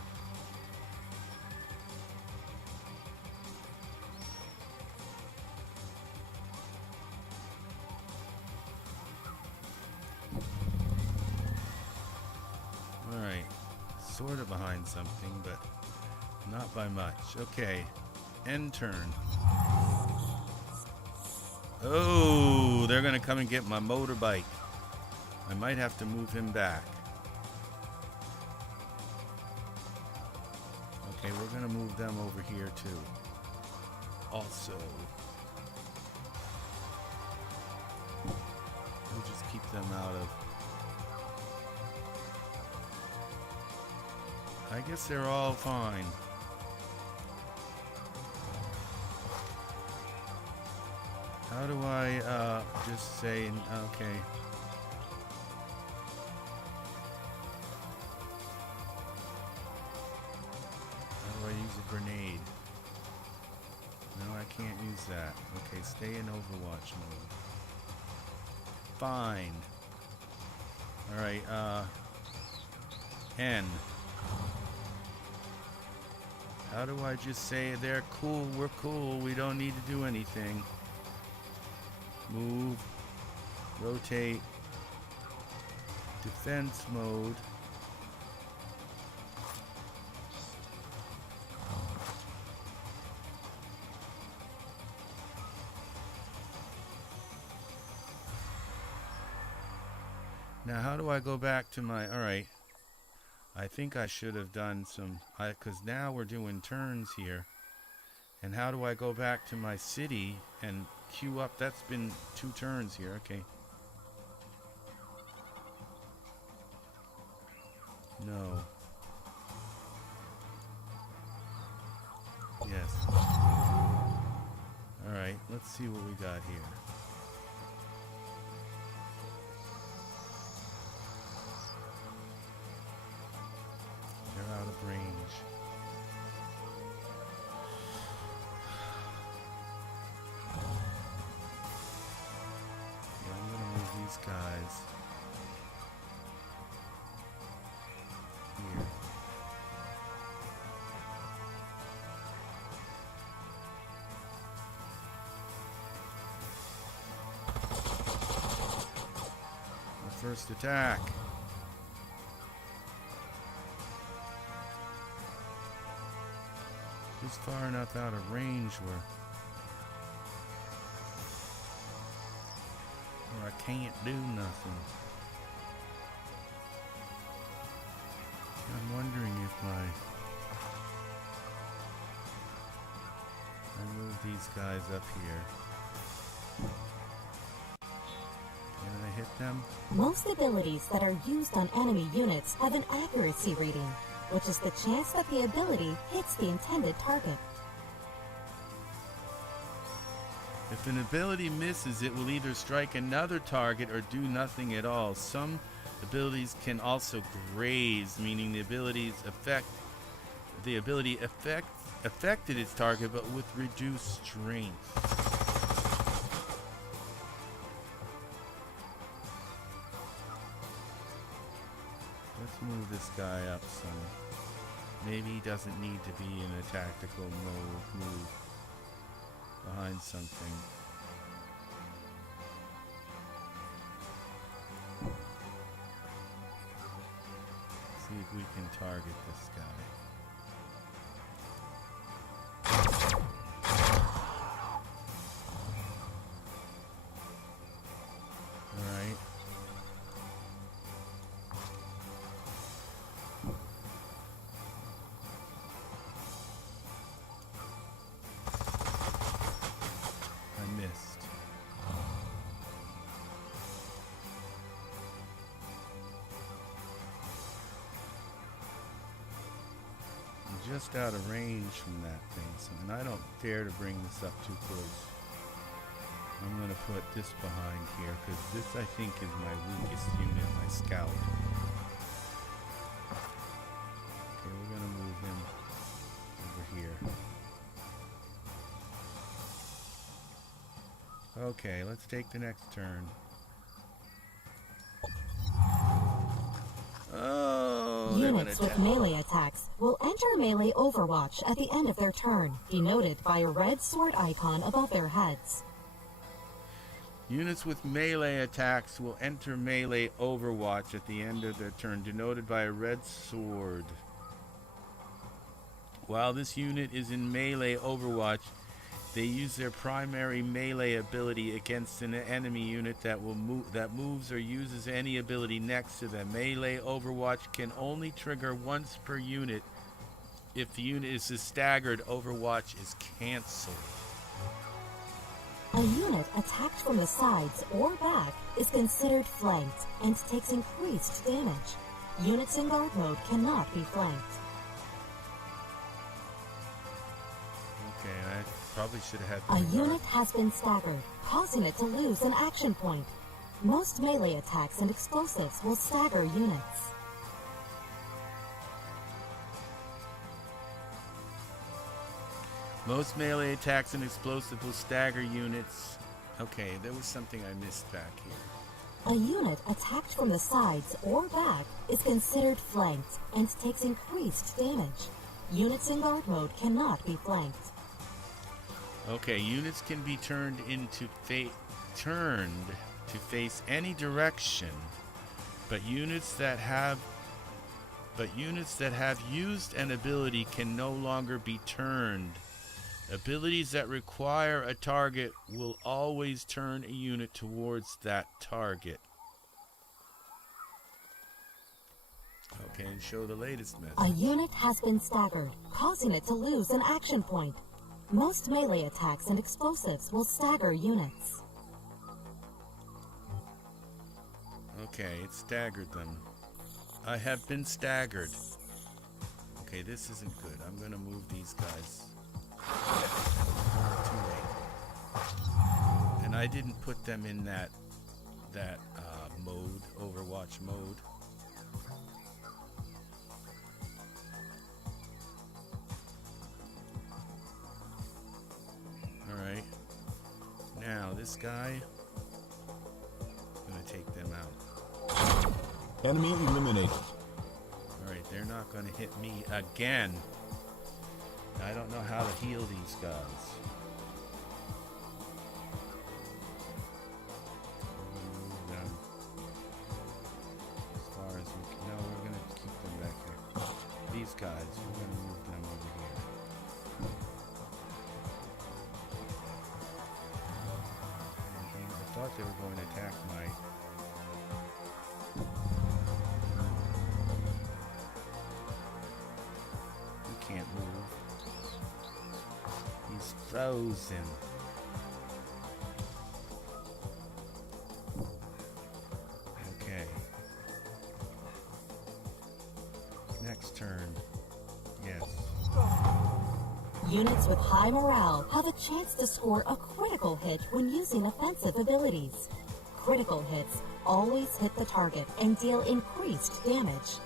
Alright, sort of behind something, but not by much. Okay, end turn. Oh, they're gonna come and get my motorbike. I might have to move him back. Okay, we're gonna move them over here too. Also, we'll just keep them out of... I guess they're all fine. How do I just say, okay. How do I use a grenade? No, I can't use that. Okay, stay in Overwatch mode. Fine. Alright, N. How do I just say they're cool, we're cool, we don't need to do anything? Move, rotate, defense mode. Now how do I go back to my, alright. I think I should have done some, because now we're doing turns here. And how do I go back to my city and queue up? That's been 2 turns here, okay. No. Yes. Alright, let's see what we got here. They're out of range. Yeah, I'm gonna move these guys here. My first attack. Just far enough out of range where I can't do nothing. I'm wondering if I move these guys up here. Can I hit them? Most abilities that are used on enemy units have an accuracy rating, which is the chance that the ability hits the intended target. If an ability misses, it will either strike another target or do nothing at all. Some abilities can also graze, meaning the ability affected its target, but with reduced strength. Let's move this guy up some. Maybe he doesn't need to be in a tactical move behind something. See if we can target this guy. Alright. I missed. I'm just out of range from that thing, so, and I don't dare to bring this up too close. I'm going to put this behind here, because this I think is my weakest unit, my scout. Okay, we're going to move him over here. Okay, let's take the next turn. Oh, Units with melee attacks will enter melee Overwatch at the end of their turn, denoted by a red sword icon above their heads. Units with melee attacks will enter melee Overwatch at the end of their turn, denoted by a red sword. While this unit is in melee Overwatch, they use their primary melee ability against an enemy unit that moves or uses any ability next to them. Melee Overwatch can only trigger once per unit. If the unit is staggered, Overwatch is cancelled. A unit attacked from the sides or back is considered flanked and takes increased damage. Units in guard mode cannot be flanked. Okay, I Probably should have had A the unit has been staggered, causing it to lose an action point. Most melee attacks and explosives will stagger units. Most melee attacks and explosive will stagger units. Okay, there was something I missed back here. A unit attacked from the sides or back is considered flanked and takes increased damage. Units in guard mode cannot be flanked. Okay, units can be turned to face any direction, but units that have used an ability can no longer be turned. Abilities that require a target will always turn a unit towards that target. Okay, and show the latest message. A unit has been staggered, causing it to lose an action point. Most melee attacks and explosives will stagger units. Okay, it staggered them. I have been staggered. Okay, this isn't good. I'm going to move these guys. Too late. And I didn't put them in that mode, Overwatch mode. Alright. Now, this guy, I'm going to take them out. Enemy eliminated. Alright, they're not going to hit me again. I don't know how to heal these guys. Move them as far as we can. No, we're going to keep them back here. These guys, we're going to move them over here. I thought they were going to attack my... He can't move. He's frozen. Okay. Next turn. Yes. Units with high morale have a chance to score a critical hit when using offensive abilities. Critical hits always hit the target and deal increased damage.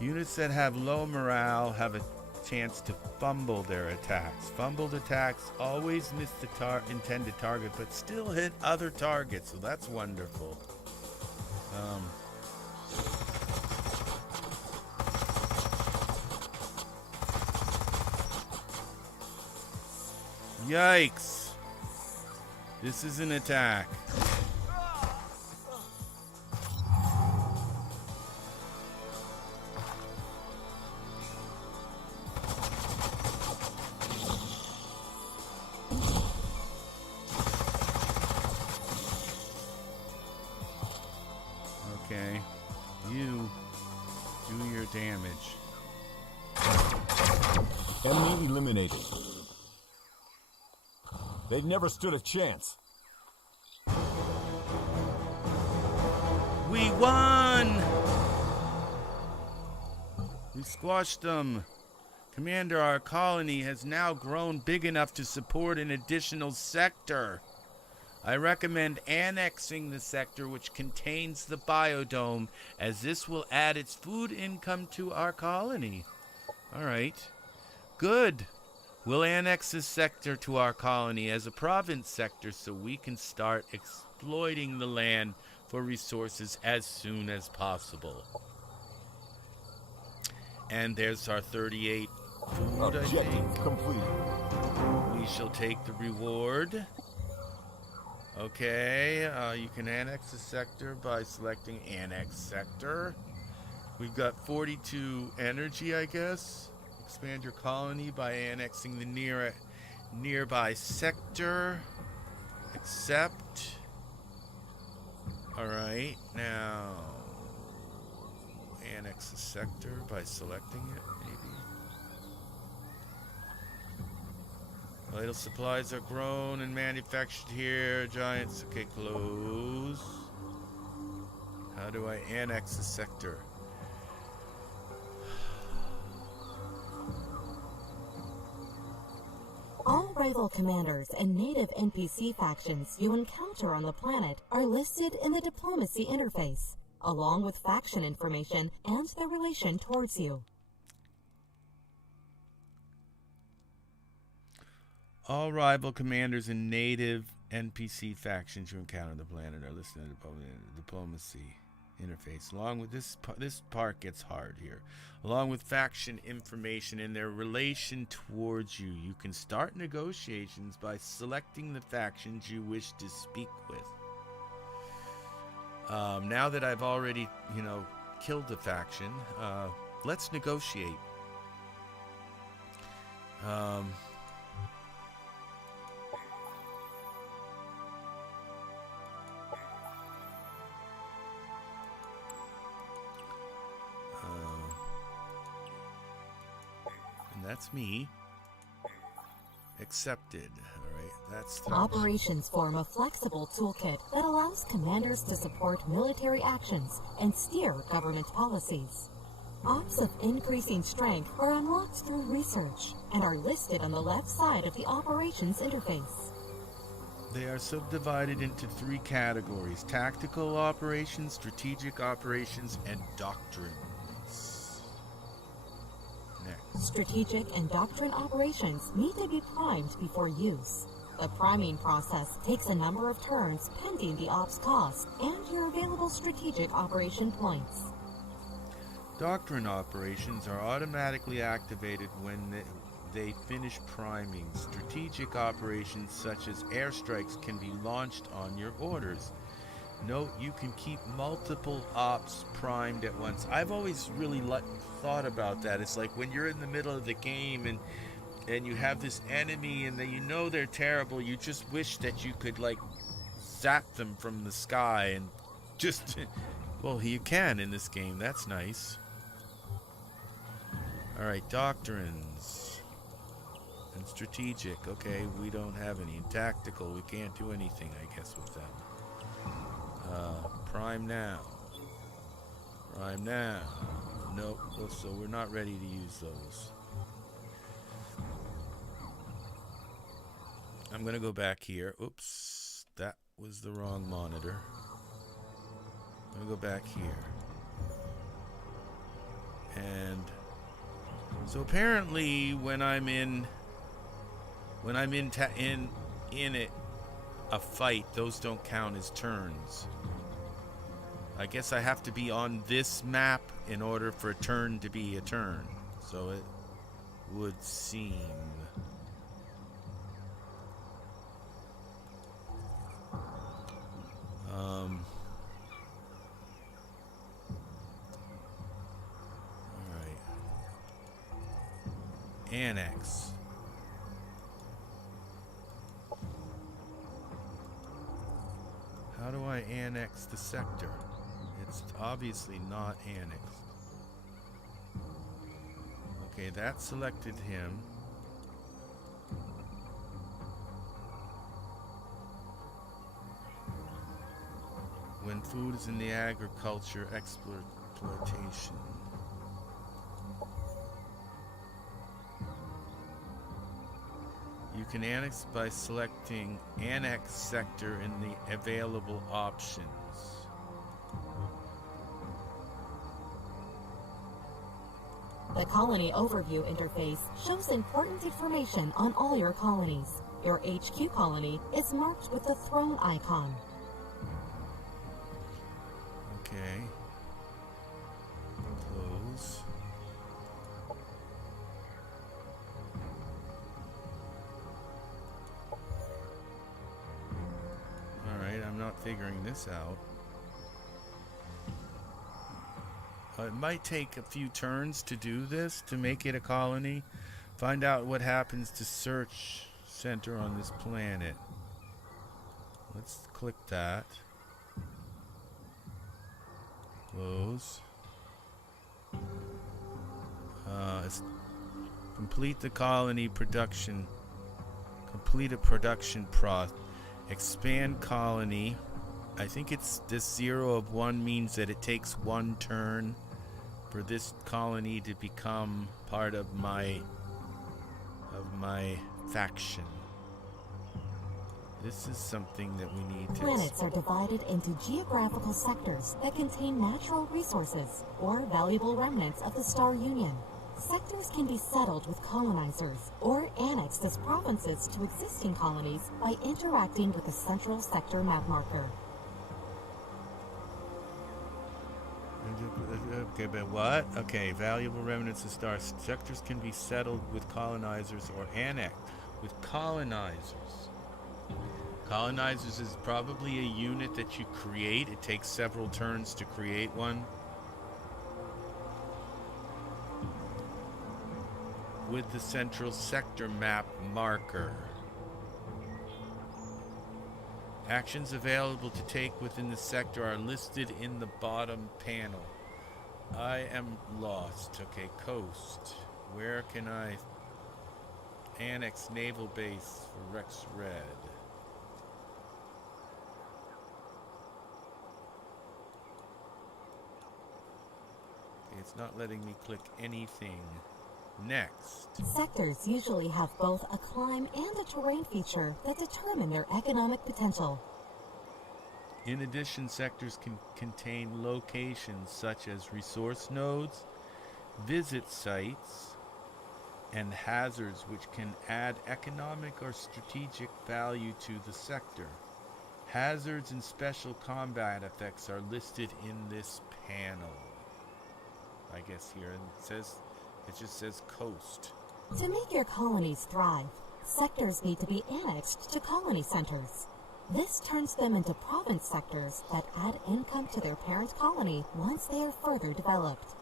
Units that have low morale have a chance to fumble their attacks. Fumbled attacks always miss the intended target, but still hit other targets, so that's wonderful. Yikes! This is an attack. Okay, you do your damage. Enemy eliminated. They never stood a chance. We won! We squashed them. Commander, our colony has now grown big enough to support an additional sector. I recommend annexing the sector which contains the biodome, as this will add its food income to our colony. Alright. Good. We'll annex this sector to our colony as a province sector so we can start exploiting the land for resources as soon as possible. And there's our 38 food, I think. Objective complete. We shall take the reward. Okay, you can annex the sector by selecting Annex Sector. We've got 42 energy, I guess. Expand your colony by annexing the nearby sector. Accept. Alright, now annex the sector by selecting it, maybe. Vital supplies are grown and manufactured here. Giants, okay, close. How do I annex the sector? All rival commanders and native NPC factions you encounter on the planet are listed in the diplomacy interface, along with faction information and their relation towards you. All rival commanders and native NPC factions you encounter on the planet are listed in the diplomacy interface. Along with this part gets hard here. Along with faction information and their relation towards you, you can start negotiations by selecting the factions you wish to speak with. Now that I've already, killed the faction, let's negotiate. That's me. Accepted. Alright, that's the Operations form a flexible toolkit that allows commanders to support military actions and steer government policies. Ops of increasing strength are unlocked through research and are listed on the left side of the operations interface. They are subdivided into 3 categories: tactical operations, strategic operations, and doctrine. Strategic and doctrine operations need to be primed before use. The priming process takes a number of turns pending the ops cost and your available strategic operation points. Doctrine operations are automatically activated when they finish priming. Strategic operations such as airstrikes can be launched on your orders. Note, you can keep multiple ops primed at once. I've always really thought about that. It's like when you're in the middle of the game and you have this enemy and they're terrible, you just wish that you could zap them from the sky and just... Well, you can in this game. That's nice. Alright, doctrines. And strategic. Okay, we don't have any. And tactical, we can't do anything, I guess, with them. Prime now. Prime now. Nope. So we're not ready to use those. I'm gonna go back here. Oops. That was the wrong monitor. I'm gonna go back here. And so apparently when I'm in a fight, those don't count as turns. I guess I have to be on this map in order for a turn to be a turn. So it would seem. Alright. Annex. How do I annex the sector? It's obviously not annexed. Okay, that selected him. When food is in the agriculture exploitation. You can annex by selecting Annex Sector in the available options. The Colony Overview interface shows important information on all your colonies. Your HQ colony is marked with the throne icon. Okay. Close. Alright, I'm not figuring this out. It might take a few turns to do this, to make it a colony. Find out what happens to search center on this planet. Let's click that. Close. Complete the colony production. Complete a production expand colony. I think it's this 0 of 1 means that it takes 1 turn for this colony to become part of my faction. This is something that we need to... Planets are divided into geographical sectors that contain natural resources or valuable remnants of the Star Union. Sectors can be settled with colonizers or annexed as provinces to existing colonies by interacting with the central sector map marker. Okay, but what? Okay, valuable remnants of star sectors can be settled with colonizers or annexed with colonizers. Colonizers is probably a unit that you create. It takes several turns to create one. With the central sector map marker. Actions available to take within the sector are listed in the bottom panel. I am lost. Okay, coast. Where can I annex naval base for RexRed? Okay, it's not letting me click anything. Next. Sectors usually have both a climb and a terrain feature that determine their economic potential. In addition, sectors can contain locations such as resource nodes, visit sites, and hazards which can add economic or strategic value to the sector. Hazards and special combat effects are listed in this panel. I guess here it just says coast. To make your colonies thrive, sectors need to be annexed to colony centers. This turns them into province sectors that add income to their parent colony once they are further developed.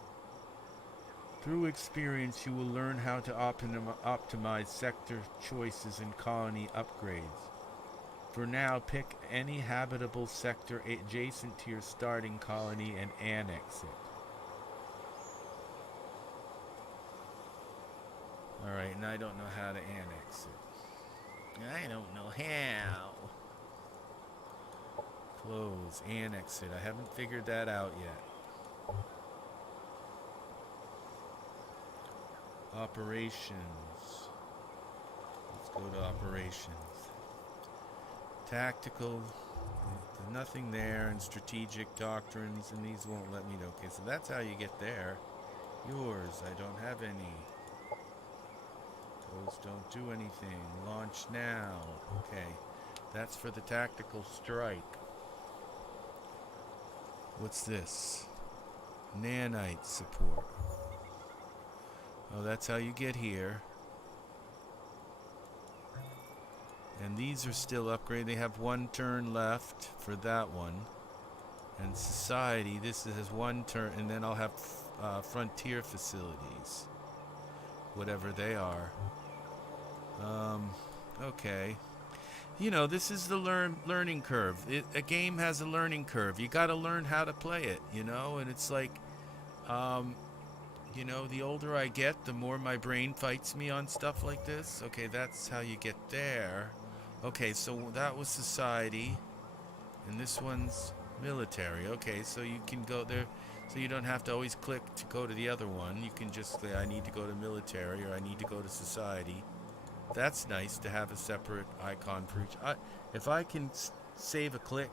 Through experience, you will learn how to optimize sector choices and colony upgrades. For now, pick any habitable sector adjacent to your starting colony and annex it. Alright, and I don't know how to annex it. I don't know how. Close, annex it. I haven't figured that out yet. Operations. Let's go to operations. Tactical. There's nothing there. And strategic doctrines. And these won't let me know. Okay, so that's how you get there. Yours. I don't have any. Those don't do anything. Launch now. Okay. That's for the tactical strike. What's this? Nanite support. Oh, that's how you get here. And these are still upgraded. They have one turn left for that one. And society, this has one turn. And then I'll have frontier facilities. Whatever they are. Okay. You know, this is the learning curve. A game has a learning curve. You got to learn how to play it, you know? And it's like, you know, the older I get, the more my brain fights me on stuff like this. Okay, that's how you get there. Okay, so that was society. And this one's military. Okay, so you can go there. So you don't have to always click to go to the other one. You can just say, I need to go to military or I need to go to society. That's nice to have a separate icon for each. If I can save a click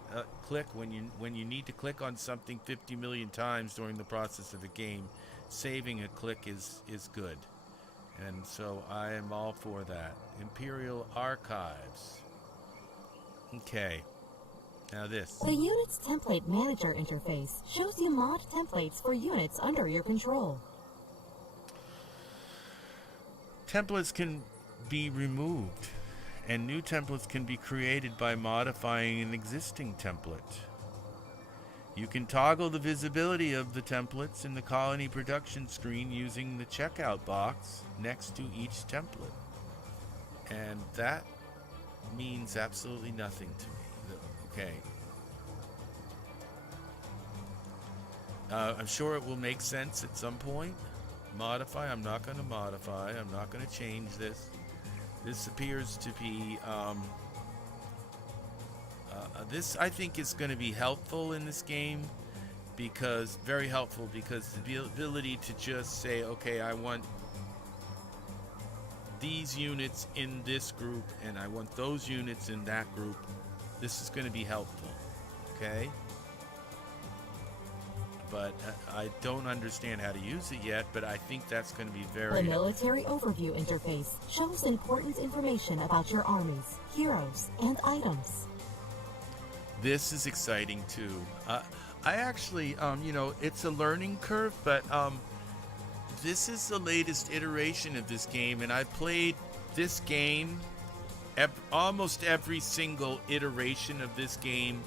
when you need to click on something 50 million times during the process of a game, saving a click is good. And so I am all for that. Imperial Archives. Okay. Now this. The Unit's Template Manager interface shows you mod templates for units under your control. Templates can be removed, and new templates can be created by modifying an existing template. You can toggle the visibility of the templates in the colony production screen using the checkout box next to each template. And that means absolutely nothing to me. Okay. I'm sure it will make sense at some point. Modify. I'm not going to modify. I'm not going to change this. This appears to be, this I think is going to be helpful in this game, because, very helpful, because the ability to just say, okay, I want these units in this group and I want those units in that group, this is going to be helpful. Okay? But I don't understand how to use it yet, but I think that's going to be very... The military overview interface shows important information about your armies, heroes, and items. This is exciting too. I actually, you know, it's a learning curve, but this is the latest iteration of this game, and I've played this game, almost every single iteration of this game,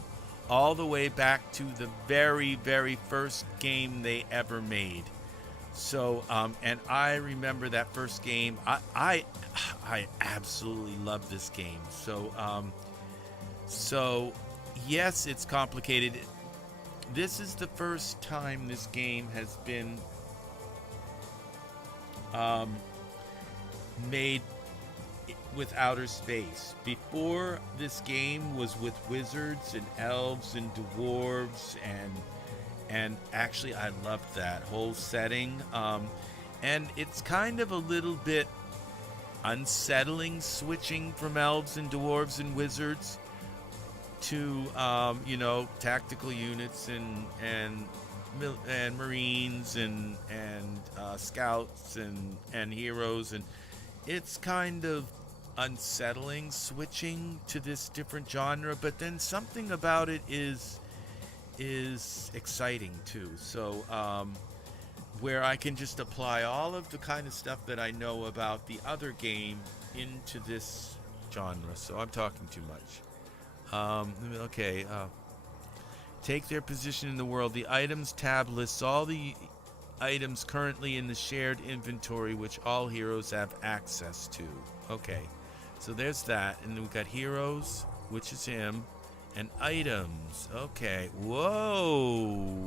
all the way back to the very, very first game they ever made. So, and I remember that first game. I absolutely love this game. So yes, it's complicated. This is the first time this game has been made with outer space. Before, this game was with wizards and elves and dwarves, and actually I loved that whole setting. And it's kind of a little bit unsettling switching from elves and dwarves and wizards to you know, tactical units and marines and scouts and heroes, and it's kind of unsettling switching to this different genre, but then something about it is exciting too. So where I can just apply all of the kind of stuff that I know about the other game into this genre. So I'm talking too much. Okay. Take their position in the world. The items tab lists all the items currently in the shared inventory which all heroes have access to. Okay. So there's that, and then we've got heroes, which is him, and items. Okay, whoa,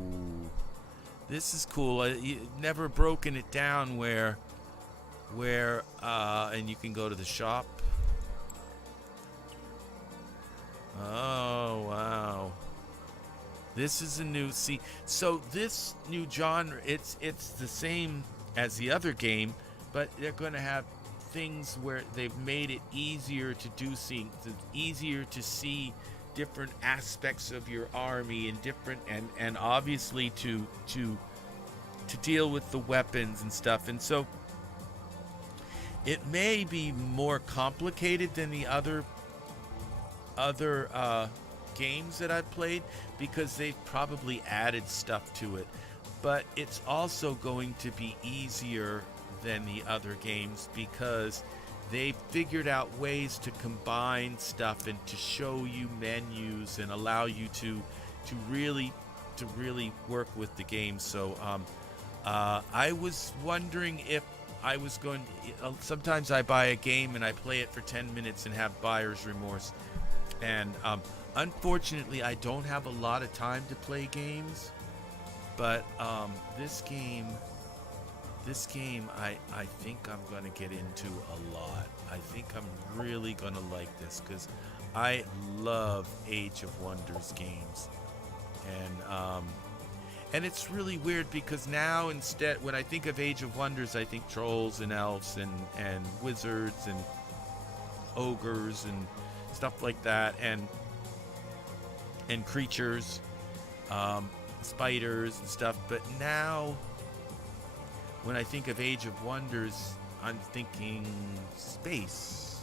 this is cool. You've never broken it down where, and you can go to the shop. Oh wow, this is a new. So this new genre, it's the same as the other game, but they're going to have things where they've made it easier to do things, easier to see different aspects of your army and different and obviously to deal with the weapons and stuff. And so it may be more complicated than the other games that I've played, because they've probably added stuff to it, but it's also going to be easier than the other games because they figured out ways to combine stuff and to show you menus and allow you to really work with the game. So I was wondering if I was going to, sometimes I buy a game and I play it for 10 minutes and have buyer's remorse, and unfortunately I don't have a lot of time to play games, but this game I think I'm going to get into a lot. I think I'm really going to like this because I love Age of Wonders games. And it's really weird because now instead, when I think of Age of Wonders, I think trolls and elves and wizards and ogres and stuff like that, and creatures, spiders and stuff. But now, when I think of Age of Wonders, I'm thinking space,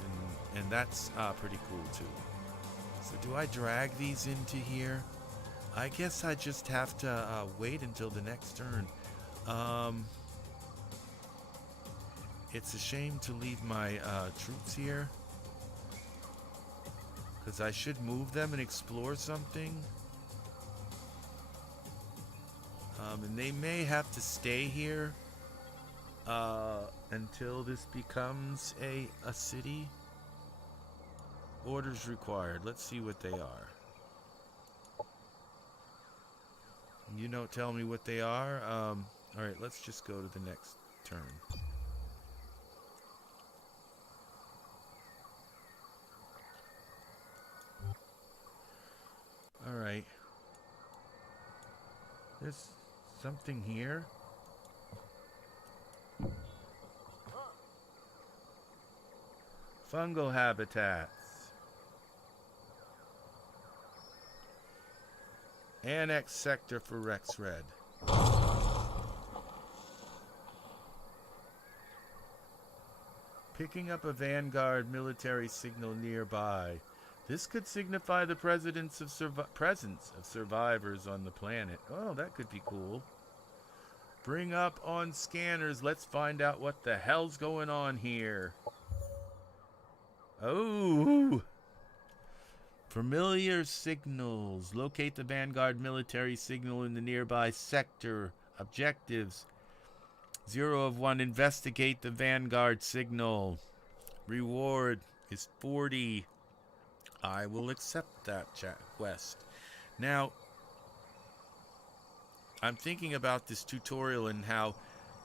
and that's pretty cool too. So do I drag these into here? I guess I just have to wait until the next turn. It's a shame to leave my troops here, because I should move them and explore something. And they may have to stay here until this becomes a city. Orders required. Let's see what they are. You don't tell me what they are. Alright, let's just go to the next turn. Alright. There's something here. Fungal habitats. Annex sector for RexRed. Picking up a Vanguard military signal nearby. This could signify the presence of survivors on the planet. Oh, that could be cool. Bring up on scanners. Let's find out what the hell's going on here. Oh! Familiar signals. Locate the Vanguard military signal in the nearby sector. Objectives. 0 of 1. Investigate the Vanguard signal. Reward is 40. I will accept that quest. Now, I'm thinking about this tutorial and how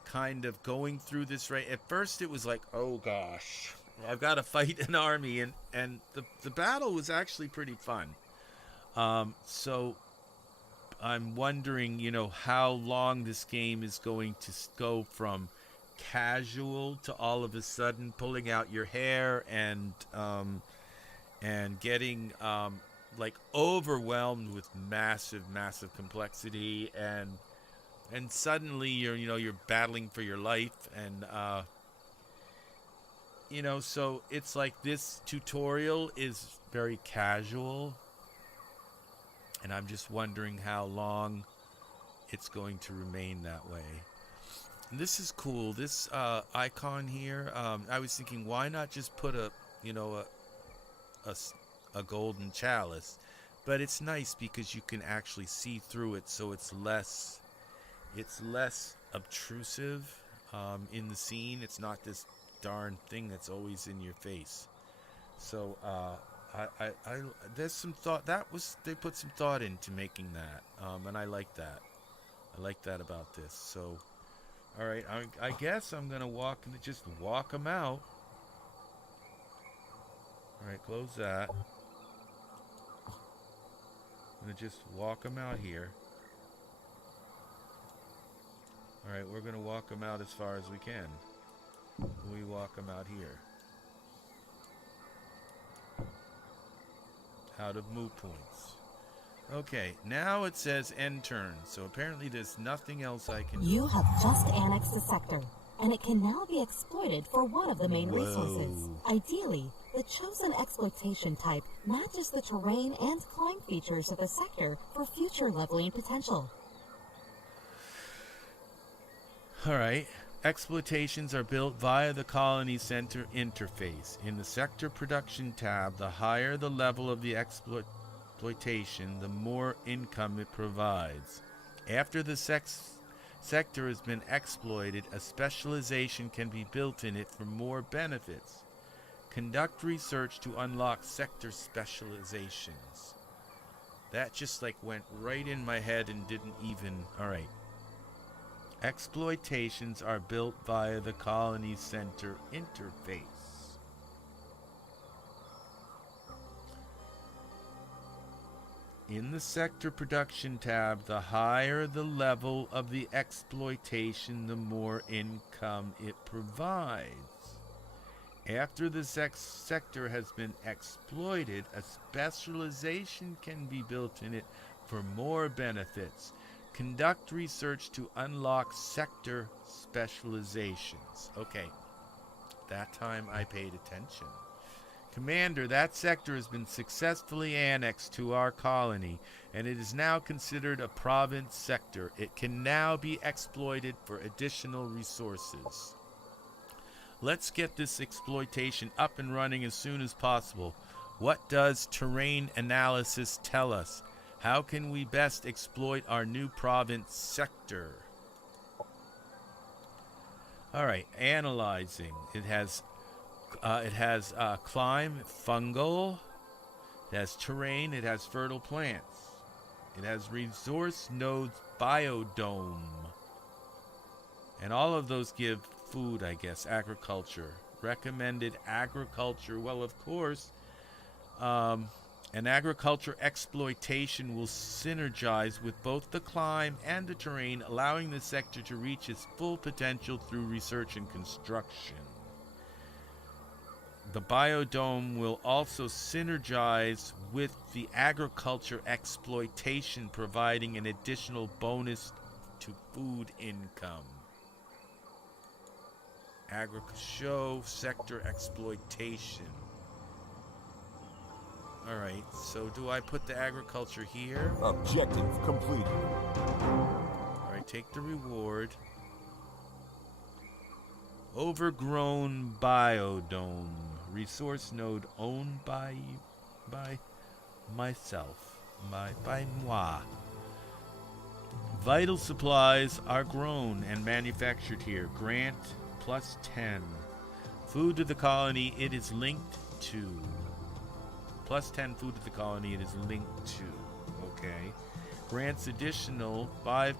kind of going through this, right? At first it was like, oh gosh, I've got to fight an army, and the battle was actually pretty fun. So I'm wondering, how long this game is going to go from casual to all of a sudden pulling out your hair and getting like overwhelmed with massive complexity, and suddenly you're battling for your life, and so it's like this tutorial is very casual, and I'm just wondering how long it's going to remain that way. And this is cool. This icon here, I was thinking, why not just put a golden chalice? But it's nice because you can actually see through it, so it's less obtrusive in the scene. It's not this darn thing that's always in your face. So there's some thought. They put some thought into making that, and I like that. I like that about this. So, all right, I guess I'm gonna just walk them out. All right, close that. I'm gonna just walk them out here. All right, we're gonna walk them out as far as we can. We walk them out here. Out of move points. Okay, now it says end turn, so apparently there's nothing else I can do. You have just annexed a sector, and it can now be exploited for one of the main resources. Ideally, the chosen exploitation type matches the terrain and climb features of the sector for future leveling potential. Alright, exploitations are built via the Colony Center interface. In the Sector Production tab, the higher the level of the exploitation, the more income it provides. After the sector has been exploited, a specialization can be built in it for more benefits. Conduct research to unlock sector specializations. That just went right in my head and didn't even... Alright. Exploitations are built via the Colony Center interface. In the Sector Production tab, the higher the level of the exploitation, the more income it provides. After the sector has been exploited, a specialization can be built in it for more benefits. Conduct research to unlock sector specializations. Okay, that time I paid attention. Commander, that sector has been successfully annexed to our colony, and it is now considered a province sector. It can now be exploited for additional resources. Let's get this exploitation up and running as soon as possible. What does terrain analysis tell us? How can we best exploit our new province sector? All right, analyzing. It has climb, fungal. It has terrain. It has fertile plants. It has resource nodes, biodome, and all of those give food, I guess. Agriculture. Recommended agriculture. Well, of course, an agriculture exploitation will synergize with both the climb and the terrain, allowing the sector to reach its full potential through research and construction. The biodome will also synergize with the agriculture exploitation, providing an additional bonus to food income. Show sector exploitation. Alright, so do I put the agriculture here? Objective completed. Alright, take the reward. Overgrown biodome. Resource node owned by myself. By moi. Vital supplies are grown and manufactured here. Grant plus 10. Food to the colony it is linked to. Plus 10 food to the colony it is linked to. Okay. Grants additional 5%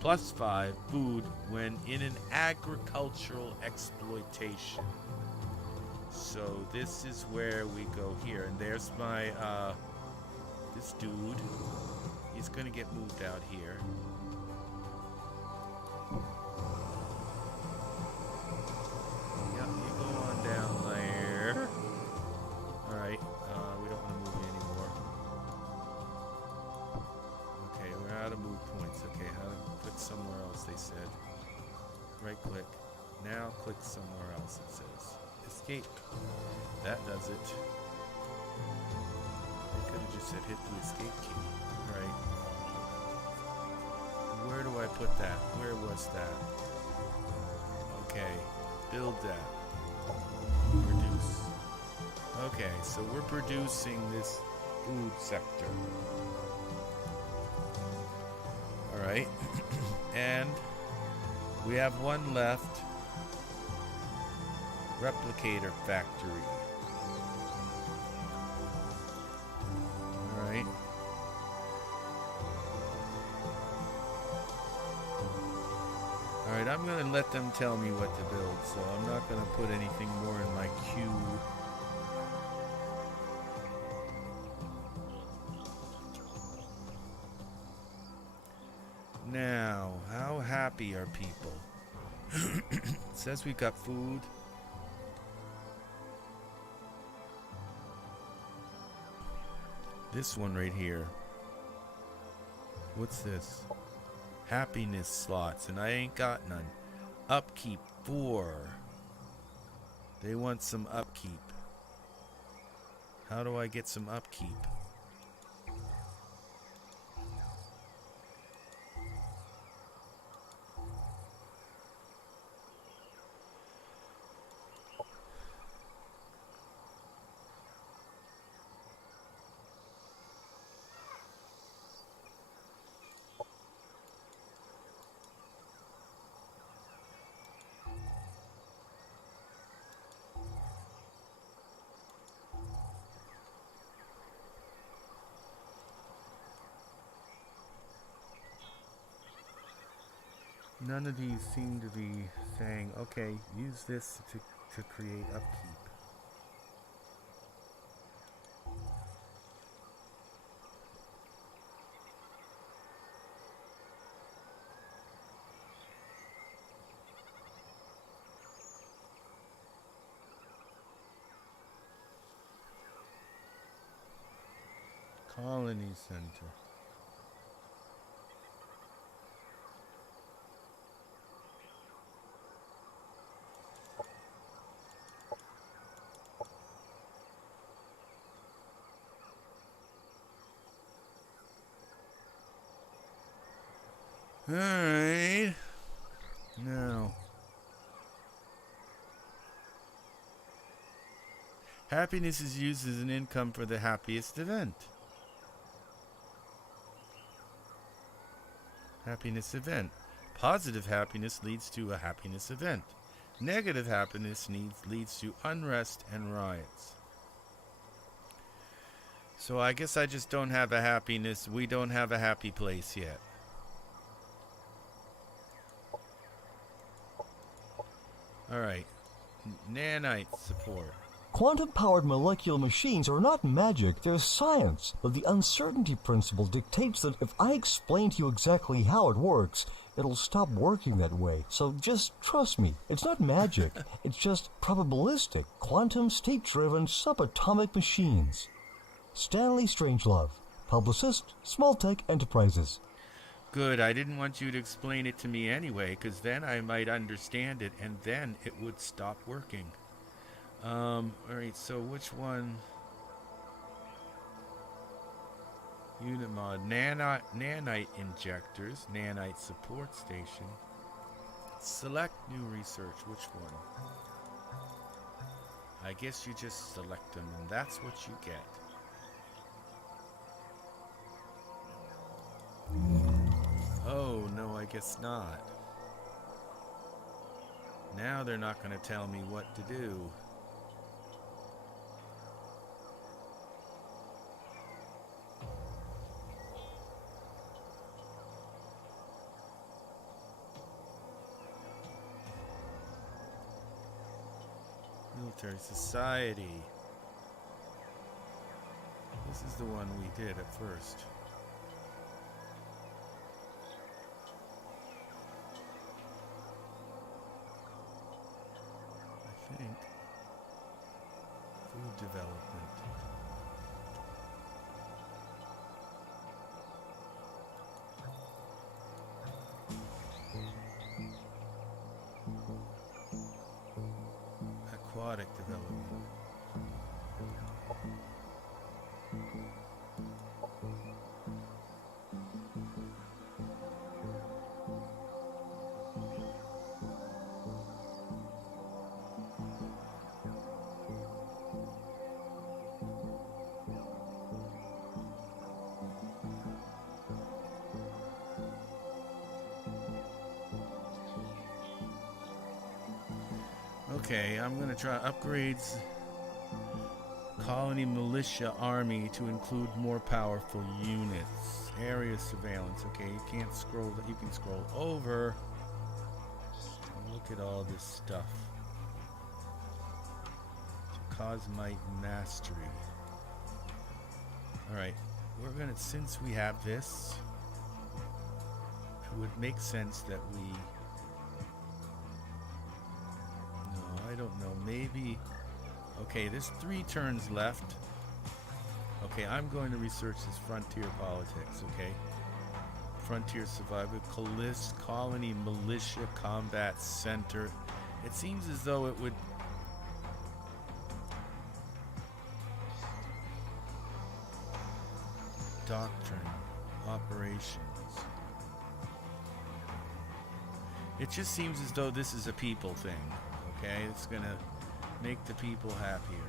plus 5 food when in an agricultural exploitation. So this is where we go here. And there's my, this dude. He's gonna get moved out here. Yep, you go on down there. Alright, we don't want to move you anymore. Okay, we're out of move points. Okay, how to click somewhere else, they said. Right click. Now click somewhere else, it says. Escape. That does it. I could have just said hit the escape key. Alright. Where do I put that? Where was that? Okay. Build that. Produce. Okay, so we're producing this food sector. Alright. And we have one left. Replicator factory. Alright. Alright, I'm gonna let them tell me what to build, so I'm not gonna put anything more in my queue. Now, how happy are people? It says we've got food. This one right here. What's this? Happiness slots, and I ain't got none. Upkeep 4. They want some upkeep. How do I get some upkeep? None of these seem to be saying, okay, use this to create upkeep. Colony Center. Alright. Now. Happiness is used as an income for the happiest event. Happiness event. Positive happiness leads to a happiness event. Negative happiness leads to unrest and riots. So I guess I just don't have a happiness. We don't have a happy place yet. Alright. Nanite support. Quantum-powered molecular machines are not magic, they're science. But the uncertainty principle dictates that if I explain to you exactly how it works, it'll stop working that way. So just trust me. It's not magic. It's just probabilistic, quantum state-driven subatomic machines. Stanley Strangelove, publicist, Smalltech Enterprises. Good, I didn't want you to explain it to me anyway, because then I might understand it, and then it would stop working. Alright, so which one? Unimod, nanite injectors, nanite support station. Select new research, which one? I guess you just select them, and that's what you get. Oh, no, I guess not. Now they're not going to tell me what to do. Military Society. This is the one we did at first. I think. Food development. Aquatic development. Okay, I'm gonna try upgrades colony militia army to include more powerful units. Area surveillance. Okay, you can't scroll. You can scroll over. Look at all this stuff. Cosmite mastery. All right, we're gonna. Since we have this, it would make sense that we. I don't know, maybe... Okay, there's 3 turns left. Okay, I'm going to research this frontier politics, okay? Frontier survival, colony militia combat center. It seems as though it would... Doctrine, operations. It just seems as though this is a people thing. Okay, it's gonna make the people happier.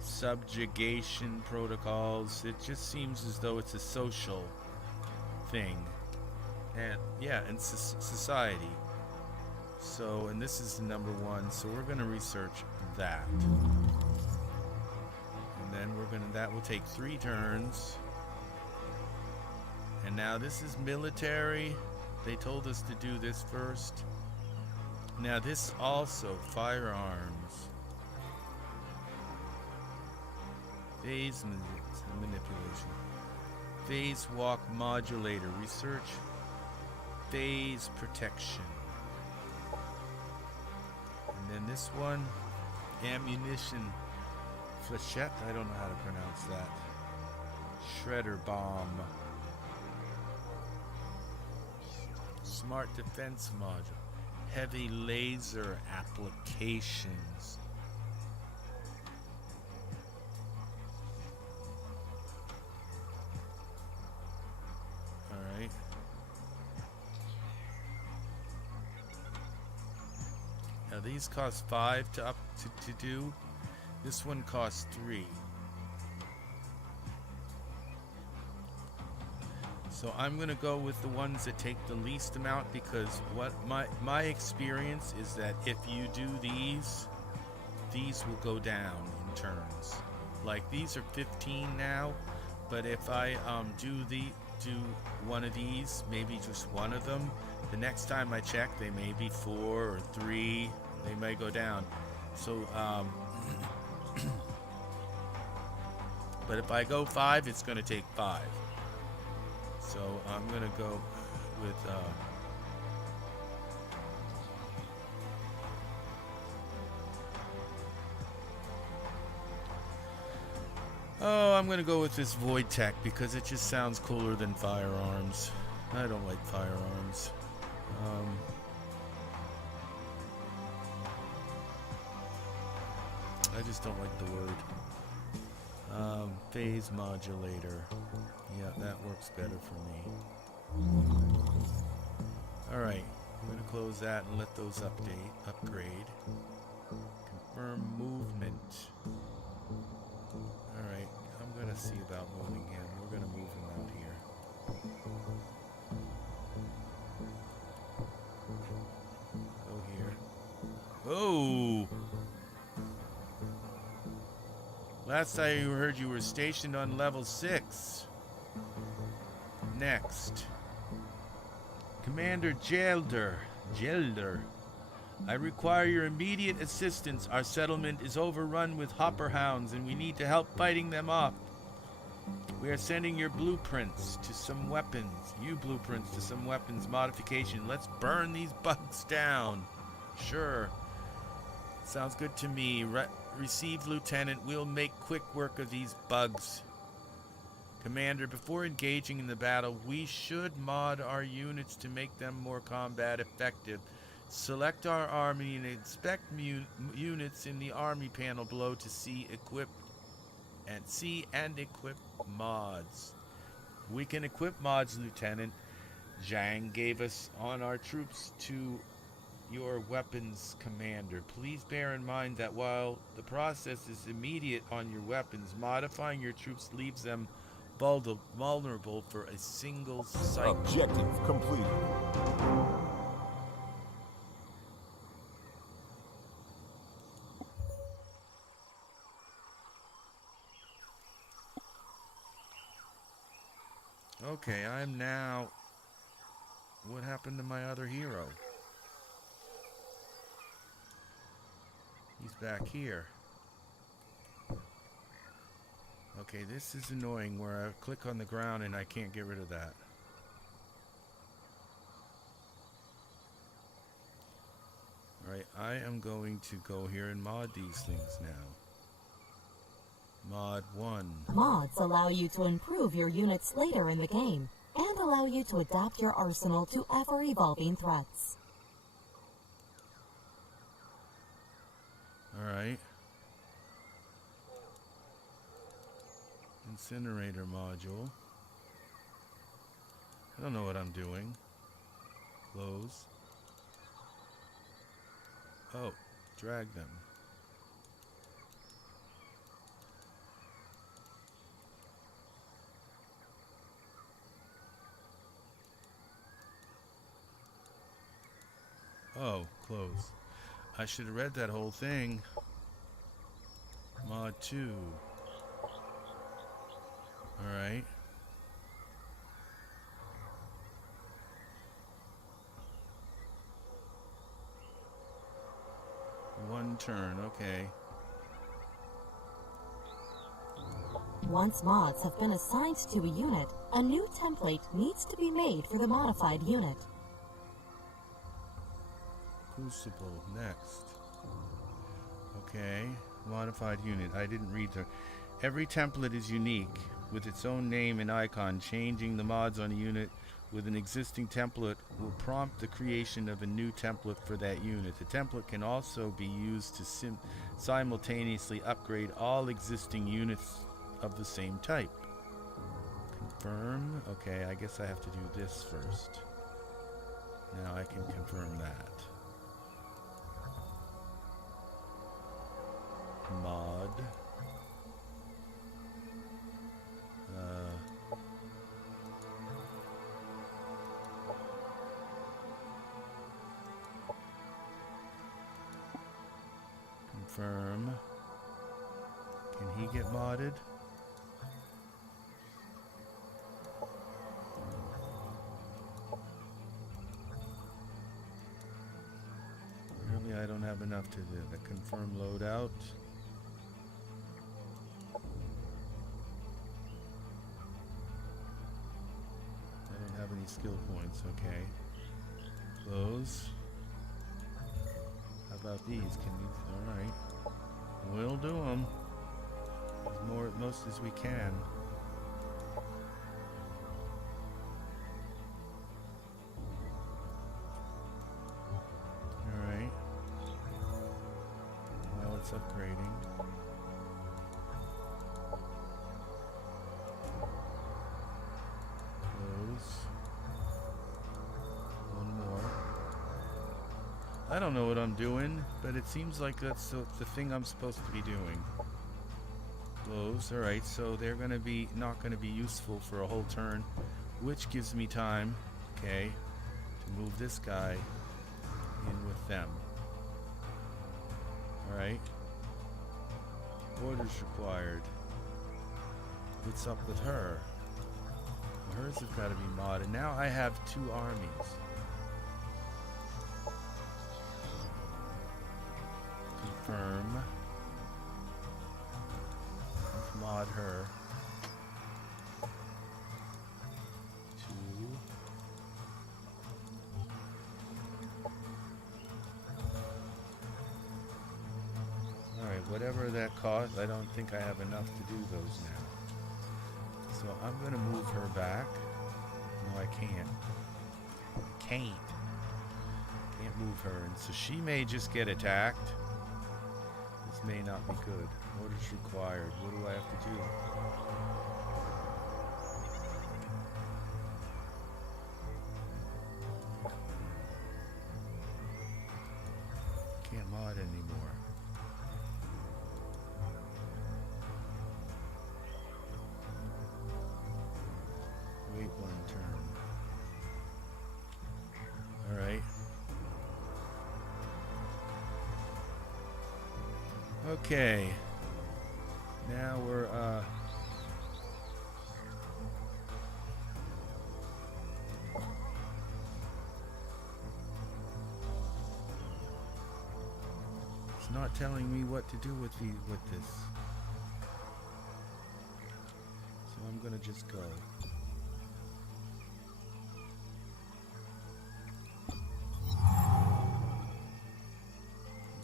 Subjugation protocols. It just seems as though it's a social thing. And yeah, and society. So, and this is the number 1. So we're gonna research that. And then we're gonna, that will take 3 turns. And now this is military. They told us to do this first. Now this also, firearms. Phase manipulation. Phase walk modulator. Research. Phase protection. And then this one, ammunition. Flechette, I don't know how to pronounce that. Shredder bomb. Smart defense module. Heavy laser applications. Alright. Now these cost 5 to do. This one costs 3. So I'm gonna go with the ones that take the least amount, because what my experience is that if you do these will go down in turns. Like these are 15 now, but if I do one of these, maybe just one of them, the next time I check they may be 4 or 3. They may go down. So But if I go 5, it's going to take 5. So I'm going to go with... Oh, I'm going to go with this Void Tech because it just sounds cooler than firearms. I don't like firearms. I just don't like the word. Phase modulator. Yeah, that works better for me. Alright, I'm going to close that and let those upgrade. Confirm movement. Alright, I'm going to see about moving him. We're going to move him out here. Go here. Oh! Last I heard you were stationed on level 6. Next. Commander Gelder. I require your immediate assistance. Our settlement is overrun with hopper hounds and we need to help fighting them off. We are sending your blueprints to some weapons. Modification. Let's burn these bugs down. Sure. Sounds good to me. Receive, Lieutenant. We'll make quick work of these bugs. Commander, before engaging in the battle, we should mod our units to make them more combat effective. Select our army and inspect units in the army panel below to see and equip mods. We can equip mods, Lieutenant. Zhang gave us on our troops to your weapons, Commander. Please bear in mind that while the process is immediate on your weapons, modifying your troops leaves them vulnerable for a single cycle. Objective completed. Okay, I'm now... What happened to my other hero? He's back here. Okay, this is annoying where I click on the ground and I can't get rid of that. Alright, I am going to go here and mod these things now. Mod 1. Mods allow you to improve your units later in the game, and allow you to adapt your arsenal to ever-evolving threats. Alright. Incinerator module. I don't know what I'm doing. Close. Oh, drag them. Oh, close. I should have read that whole thing. Mod 2. Alright. One turn, okay. Once mods have been assigned to a unit, a new template needs to be made for the modified unit. Crucible, next. Okay, modified unit. I didn't read the... Every template is unique, with its own name and icon. Changing the mods on a unit with an existing template will prompt the creation of a new template for that unit. The template can also be used to simultaneously upgrade all existing units of the same type. Confirm. Okay, I guess I have to do this first. Now I can confirm that. Mod. Confirm. Can he get modded? Apparently I don't have enough to do. The confirm loadout. skill points, okay. Those. How about these? Can these? Alright. We'll do them. As most as we can. Alright. Well, it's upgrading. I don't know what I'm doing, but it seems like that's the thing I'm supposed to be doing. Close. Alright, so they're gonna be not gonna be useful for a whole turn, which gives me time, okay, to move this guy in with them. Alright. Orders required. What's up with her? Hers have got to be modded. Now I have 2 armies. Confirm. Let's mod her. 2. Alright, whatever that costs, I don't think I have enough to do those now. So I'm going to move her back. No, I can't. Can't move her. And so she may just get attacked. This may not be good. Orders required. What do I have to do? Can't mod anymore. Wait 1 turn. Alright. Okay. Now we're, it's not telling me what to do with this. So I'm gonna just go.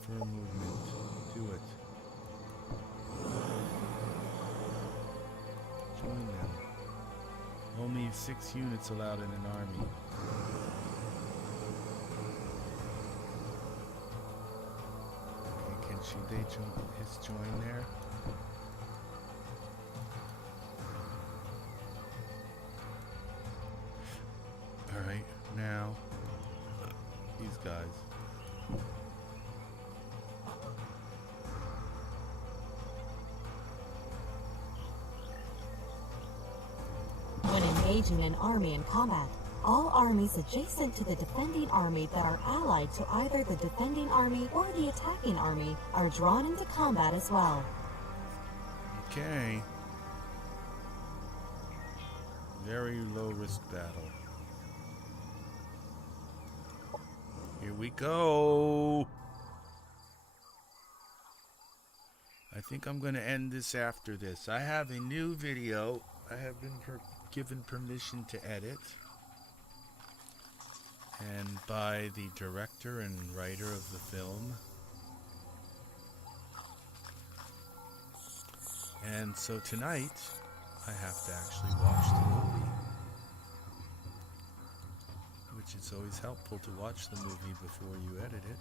Confirm movement. Do it. Join them. Only 6 units allowed in an army. Okay, can they join there? Alright, now these guys. When engaging an army in combat, all armies adjacent to the defending army that are allied to either the defending army or the attacking army are drawn into combat as well. Okay. Very low risk battle. Here we go. I think I'm going to end this after this. I have a new video. I have been given permission to edit. And by the director and writer of the film. And so tonight, I have to actually watch the movie. Which is always helpful to watch the movie before you edit it.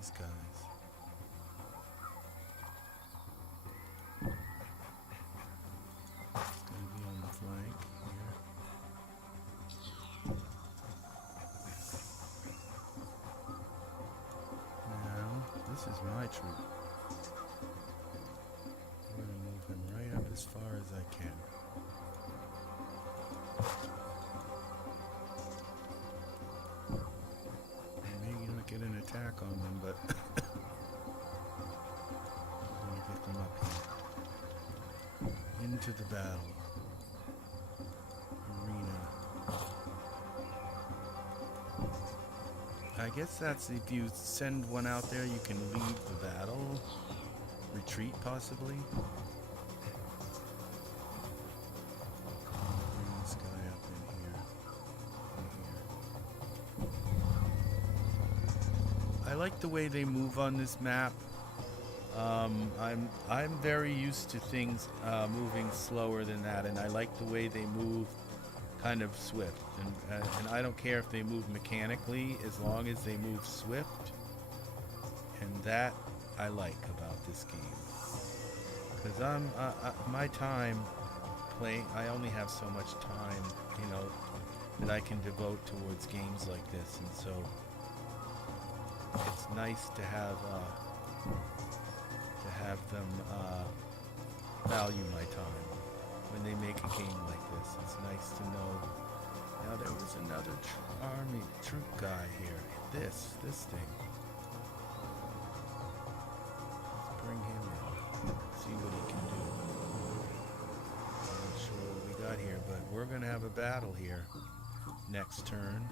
These guys. It's going to be on the flank here. Now, this is my troop. I'm going to move him right up as far as I can. into the battle. Arena. I guess that's if you send one out there, you can leave the battle. Retreat, possibly. Bring this guy up in here. I like the way they move on this map. I'm very used to things moving slower than that, and I like the way they move kind of swift. And I don't care if they move mechanically as long as they move swift. And that I like about this game. Because my time playing, I only have so much time, you know, that I can devote towards games like this, and so it's nice to have them value my time when they make a game like this. It's nice to know. Now there was another troop guy here. This thing. Let's bring him in. See what he can do. I'm not sure what we got here, but we're gonna have a battle here next turn.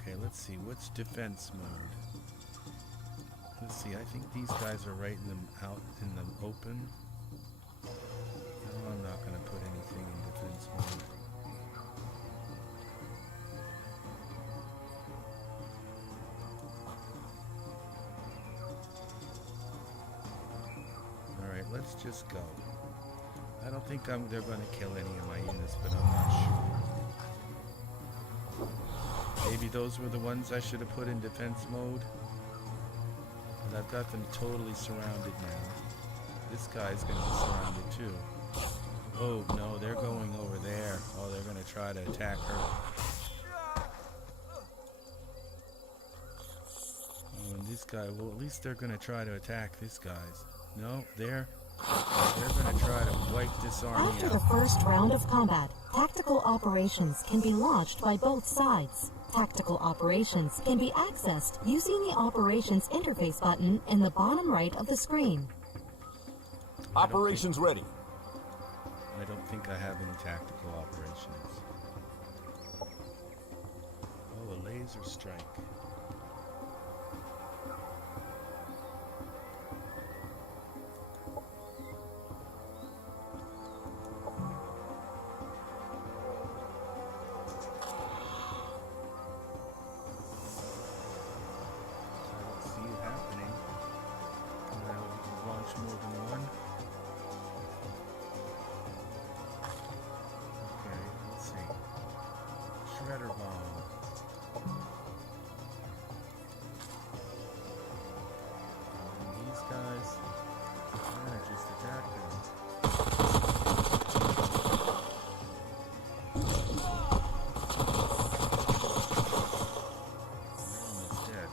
Okay, let's see. What's defense mode? Let's see. I think these guys are right out in the open. No, I'm not gonna put anything in defense mode. Alright, let's just go. I don't think they're going to kill any of my units, but I'm not sure. Maybe those were the ones I should have put in defense mode. But I've got them totally surrounded now. This guy's going to be surrounded too. Oh, no, they're going over there. Oh, they're going to try to attack her. Oh, and this guy, well, at least they're going to try to attack this guy's. No, they're going to try to wipe this army After out. the first round of combat, tactical operations can be launched by both sides. Tactical operations can be accessed using the Operations Interface button in the bottom right of the screen. Operations ready. I don't think I have any tactical operations. Oh, a laser strike. More than one. Okay, let's see. Shredder bomb. And these guys, I'm gonna just attack them. They're almost dead.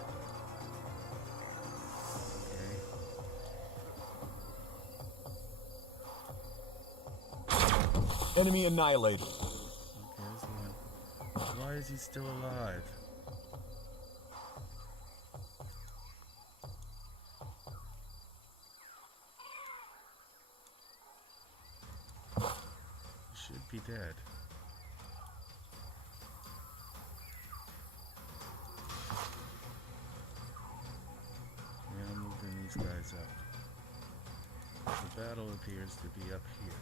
Enemy annihilated. Okay, there's one. Why is he still alive? He should be dead. Yeah, I'm moving these guys up. The battle appears to be up here.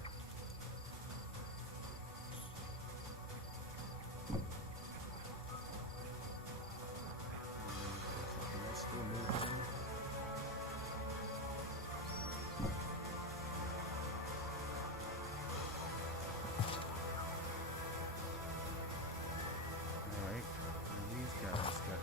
Alright, and these guys got...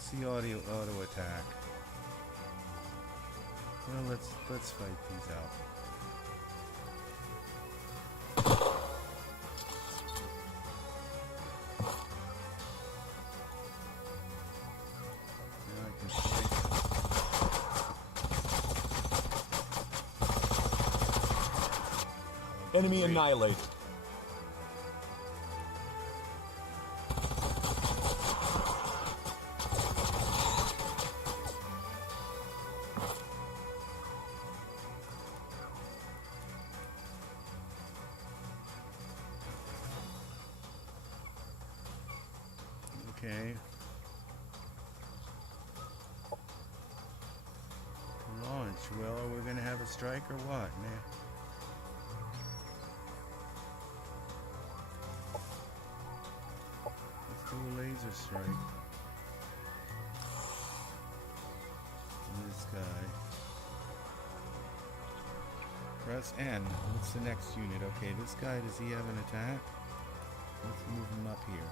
What's the auto attack? Well, let's fight these out. Now I can fight. Enemy annihilated. Okay. Launch. Well, are we gonna have a strike or what, man? Let's do a laser strike. And this guy. Press N. What's the next unit? Okay, this guy, does he have an attack? Let's move him up here.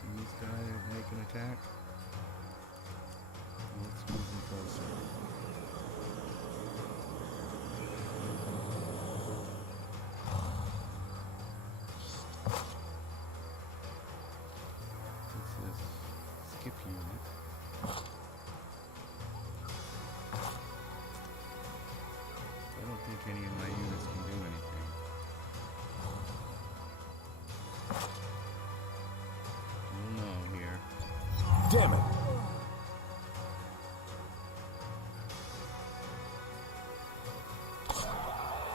Can this guy make an attack? Let's move him closer. What's this? Skip unit. I don't think any of my units can do anything. We'll know here. Damn it!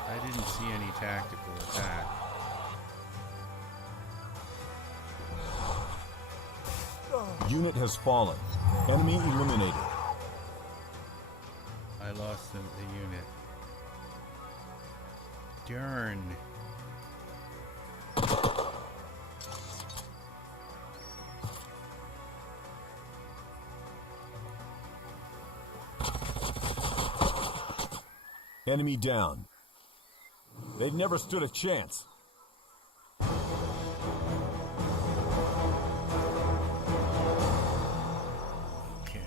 I didn't see any tactical attack. Unit has fallen. Enemy eliminated. I lost the unit. Darn. Enemy down. They've never stood a chance. Okay.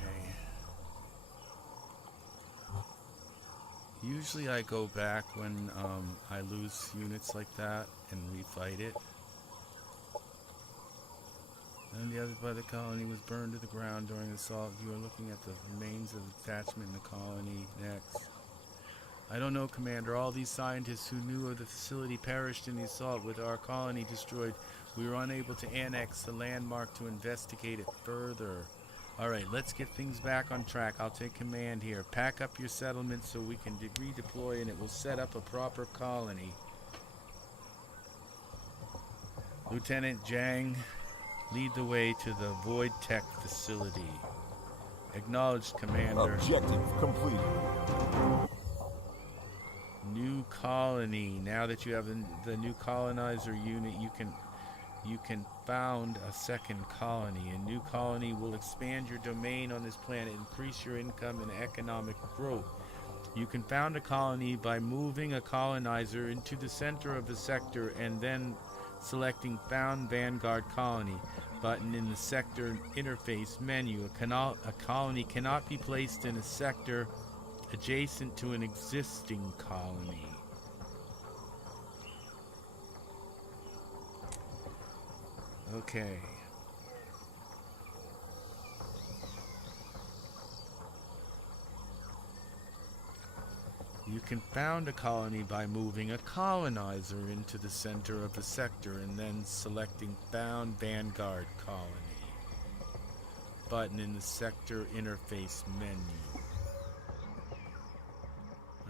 Usually I go back when I lose units like that and refight it. And the other by the colony was burned to the ground during the assault. You are looking at the remains of the detachment in the colony next. I don't know, Commander. All these scientists who knew of the facility perished in the assault with our colony destroyed. We were unable to annex the landmark to investigate it further. Alright, let's get things back on track. I'll take command here. Pack up your settlement so we can redeploy and it will set up a proper colony. Lieutenant Zhang, lead the way to the Void Tech facility. Acknowledged, Commander. Objective completed. New colony. Now that you have the new colonizer unit, you can found a second colony. A new colony will expand your domain on this planet, increase your income and economic growth. You can found a colony by moving a colonizer into the center of the sector and then selecting Found Vanguard Colony button in the sector interface menu. A colony cannot be placed in a sector adjacent to an existing colony. Okay. You can found a colony by moving a colonizer into the center of the sector and then selecting Found Vanguard Colony button in the sector interface menu.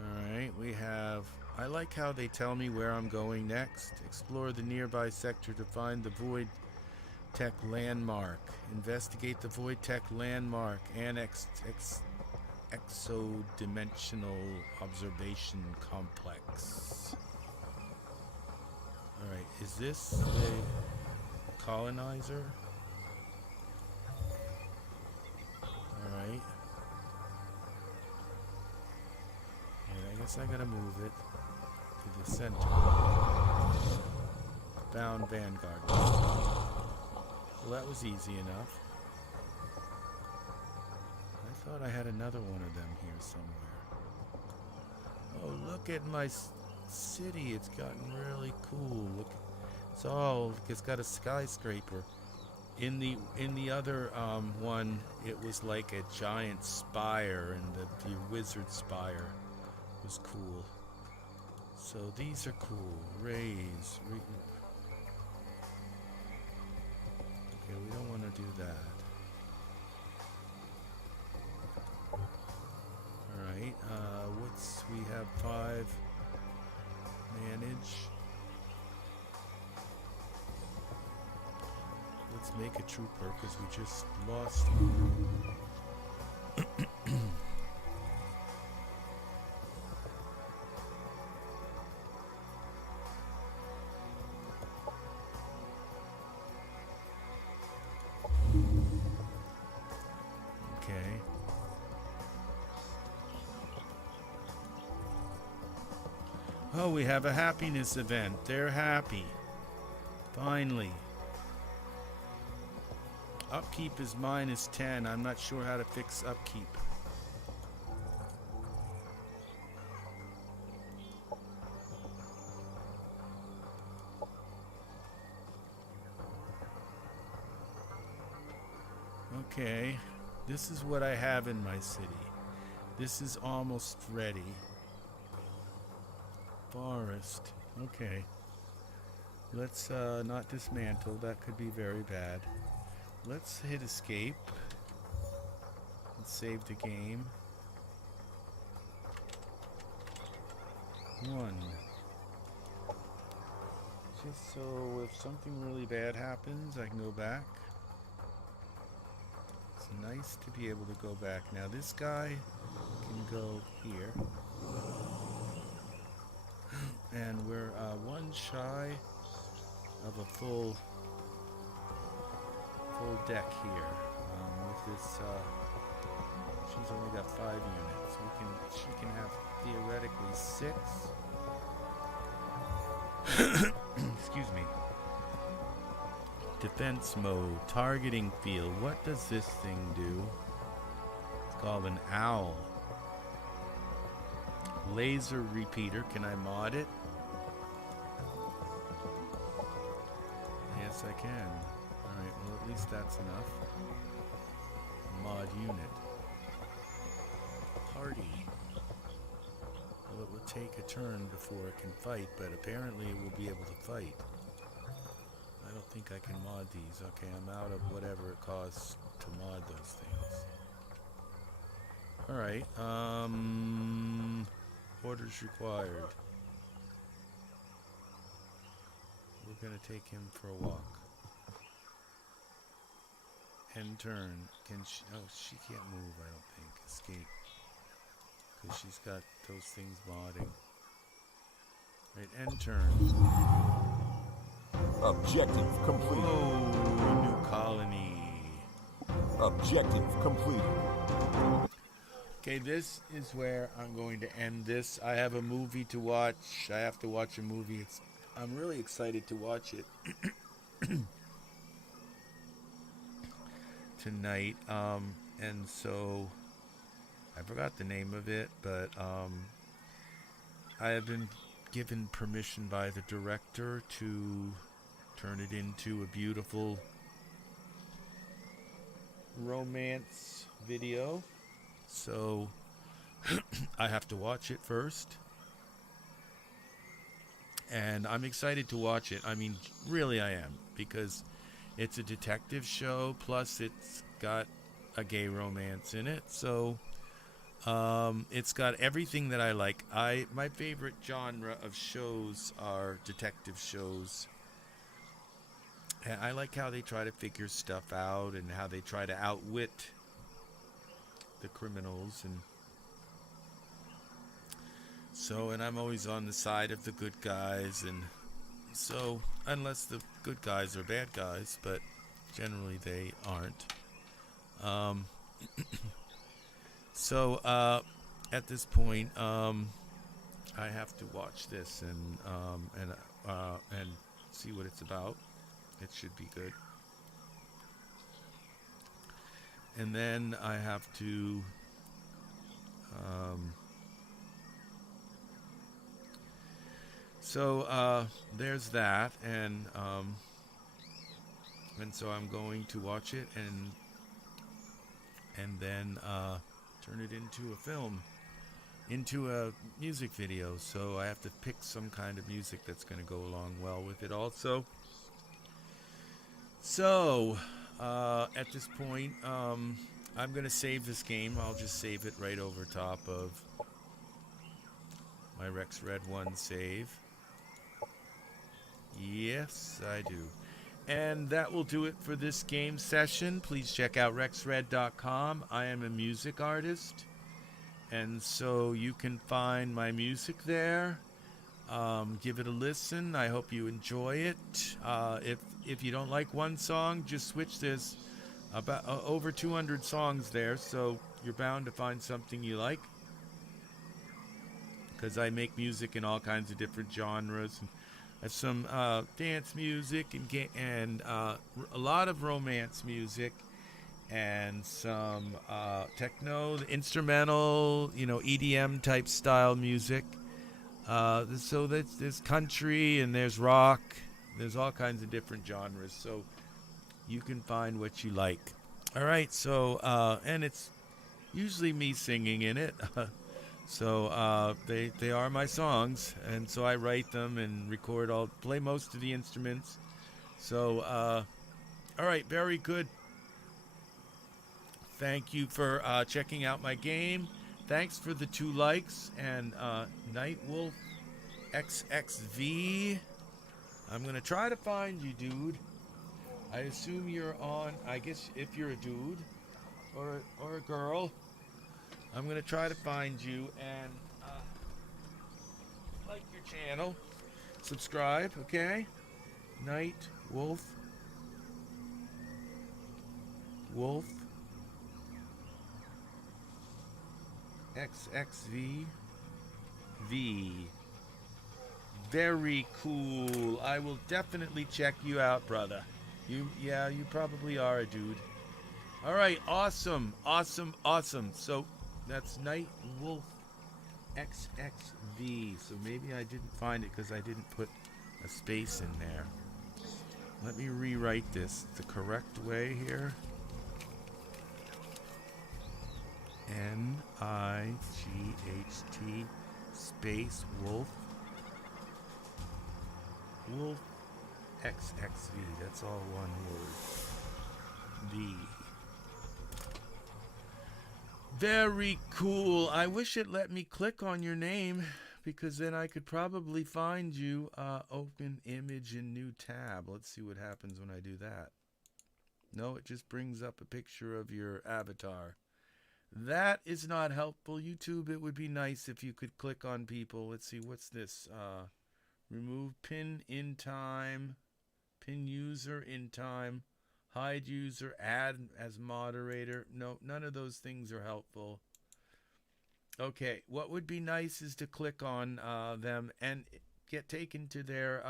Alright, we have... I like how they tell me where I'm going next. Explore the nearby sector to find the Void Tech landmark. Investigate the Void Tech landmark. Annex exodimensional observation complex. Alright, is this the colonizer. Alright. And I guess I gotta move it to the center. Bound Vanguard. Well, that was easy enough. I thought I had another one of them here somewhere. Oh, look at my city. It's gotten really cool. Look, it's got a skyscraper. In the other one, it was like a giant spire, and the wizard spire was cool. So these are cool. Raise. Okay, we don't want to do that. Alright, we have 5. Manage. Let's make a trooper, because we just lost Okay. Oh, we have a happiness event. They're happy. Finally. Upkeep is -10. I'm not sure how to fix upkeep. Okay. This is what I have in my city. This is almost ready. Forest. Okay. Let's not dismantle. That could be very bad. Let's hit escape. Let's save the game. 1. Just so if something really bad happens, I can go back. It's nice to be able to go back. Now this guy can go here. And we're 1 shy of a full deck here. With this, she's only got 5 units. She can have theoretically 6. Excuse me. Defense mode, targeting field. What does this thing do? It's called an owl. Laser repeater. Can I mod it? Yes, I can. Alright, well at least that's enough. Mod unit. Party. Well, it would take a turn before it can fight, but apparently it will be able to fight. I don't think I can mod these. Okay, I'm out of whatever it costs to mod those things. Alright, orders required. We're gonna take him for a walk. End turn. Can she? Oh, she can't move, I don't think. Escape. Because she's got those things modding. Right, end turn. Objective completed. Oh, new colony. Objective completed. Okay, this is where I'm going to end this. I have a movie to watch. I have to watch a movie. I'm really excited to watch it tonight. And so I forgot the name of it, but I have been given permission by the director to turn it into a beautiful romance video. So I have to watch it first. And I'm excited to watch it. I mean, really I am. Because it's a detective show. Plus it's got a gay romance in it. So it's got everything that I like. My favorite genre of shows are detective shows. And I like how they try to figure stuff out. And how they try to outwit the criminals. And so, and I'm always on the side of the good guys, and So, unless the good guys are bad guys, but generally they aren't. So, at this point, I have to watch this and see what it's about. It should be good. And then I have to there's that, and so I'm going to watch it and then turn it into a film, into a music video. So I have to pick some kind of music that's going to go along well with it also. So at this point, I'm going to save this game. I'll just save it right over top of my RexRed 1 save. Yes, I do. And that will do it for this game session. Please check out RexRed.com. I am a music artist, and so you can find my music there. Give it a listen. I hope you enjoy it. If you don't like one song, just switch. There's about over 200 songs there, so you're bound to find something you like. Because I make music in all kinds of different genres. And I have some dance music and a lot of romance music, and some techno, instrumental, EDM type style music. So there's country and there's rock. There's all kinds of different genres. So you can find what you like. All right. So and it's usually me singing in it. So they are my songs, and so I write them and record. I'll play most of the instruments. So all right, very good. Thank you for checking out my game. Thanks for the 2 likes. And Nightwolf XXV, I'm gonna try to find you, dude. I assume you're on. I guess if you're a dude or a girl, I'm going to try to find you and like your channel. Subscribe, okay? Night Wolf. XXV. Very cool. I will definitely check you out, brother. You probably are a dude. All right, awesome. So that's Night Wolf XXV. So maybe I didn't find it because I didn't put a space in there. Let me rewrite this the correct way here. NIGHT space Wolf. Wolf XXV. That's all one word. V. Very cool. I wish it let me click on your name, because then I could probably find you. Open image in new tab. Let's see what happens when I do that. No, it just brings up a picture of your avatar. That is not helpful. YouTube, it would be nice if you could click on people. Let's see, what's this? Remove pin in time. Pin user in time. Hide user, add as moderator. No, none of those things are helpful. Okay, what would be nice is to click on them and get taken to their,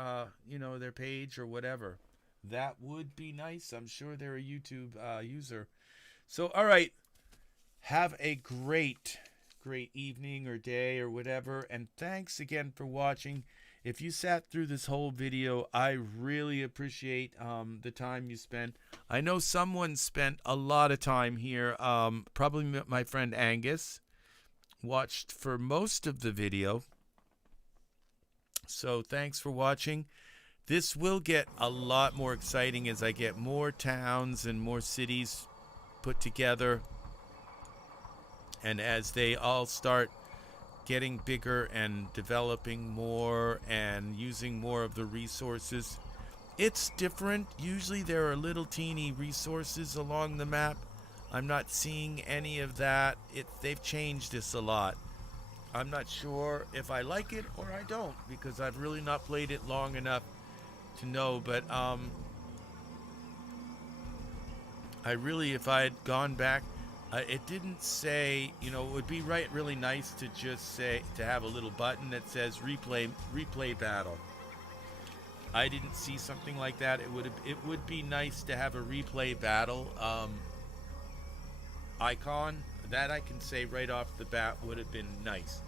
their page or whatever. That would be nice. I'm sure they're a YouTube user. So, all right. Have a great evening or day or whatever. And thanks again for watching. If you sat through this whole video, I really appreciate the time you spent. I know someone spent a lot of time here. Probably my friend Angus watched for most of the video. So thanks for watching. This will get a lot more exciting as I get more towns and more cities put together. And as they all start getting bigger and developing more and using more of the resources. It's different. Usually there are little teeny resources along the map. I'm not seeing any of that. They've changed this a lot. I'm not sure if I like it or I don't, because I've really not played it long enough to know, but I really, if I had gone back, it didn't say, you know, it would be really nice to just say, to have a little button that says replay battle. I didn't see something like that. It would be nice to have a replay battle icon. That I can say right off the bat would have been nice,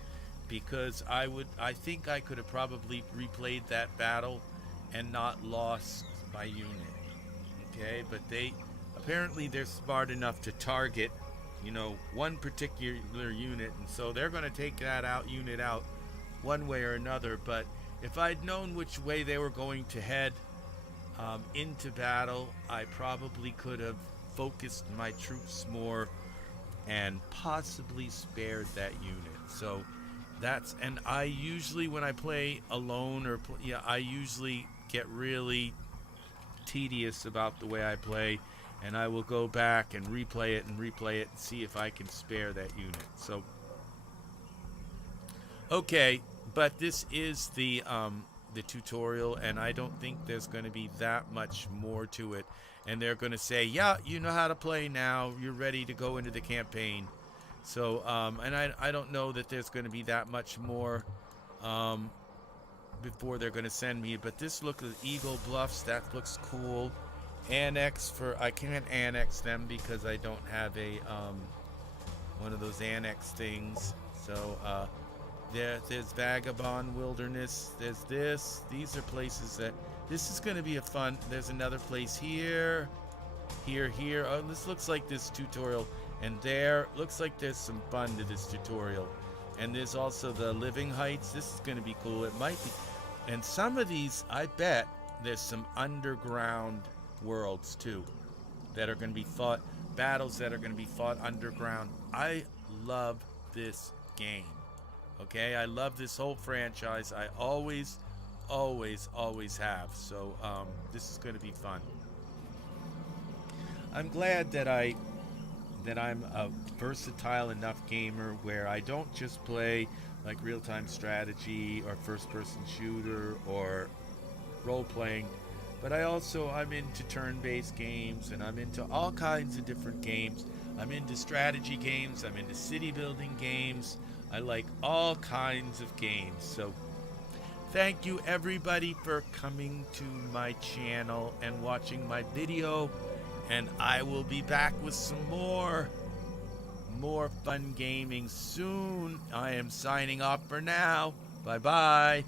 because I think I could have probably replayed that battle and not lost my unit. Okay, but apparently they're smart enough to target, you know, one particular unit, and so they're going to take that unit out one way or another. But if I'd known which way they were going to head into battle, I probably could have focused my troops more and possibly spared that unit. So and I usually, when I play alone I usually get really tedious about the way I play, and I will go back and replay it and see if I can spare that unit. So okay, but this is the tutorial, and I don't think there's going to be that much more to it. And they're going to say, yeah, you know how to play now, you're ready to go into the campaign. So and I don't know that there's going to be that much more before they're going to send me. But this looks at Eagle Bluffs, that looks cool. I can't annex them because I don't have a one of those annex things. So there's Vagabond Wilderness, there's these are places that this is going to be there's another place here. Oh, this looks like this tutorial, and there looks like there's some fun to this tutorial. And there's also the Living Heights. This is going to be cool. It might be, and some of these, I bet there's some underground worlds too that are going to be battles that are going to be fought underground. I love this game. Okay, I love this whole franchise. I always have. So this is going to be fun. I'm glad that I'm a versatile enough gamer where I don't just play like real-time strategy or first-person shooter or role-playing, but I'm into turn-based games, and I'm into all kinds of different games. I'm into strategy games, I'm into city-building games. I like all kinds of games. So thank you everybody for coming to my channel and watching my video, and I will be back with some more fun gaming soon. I am signing off for now. Bye bye.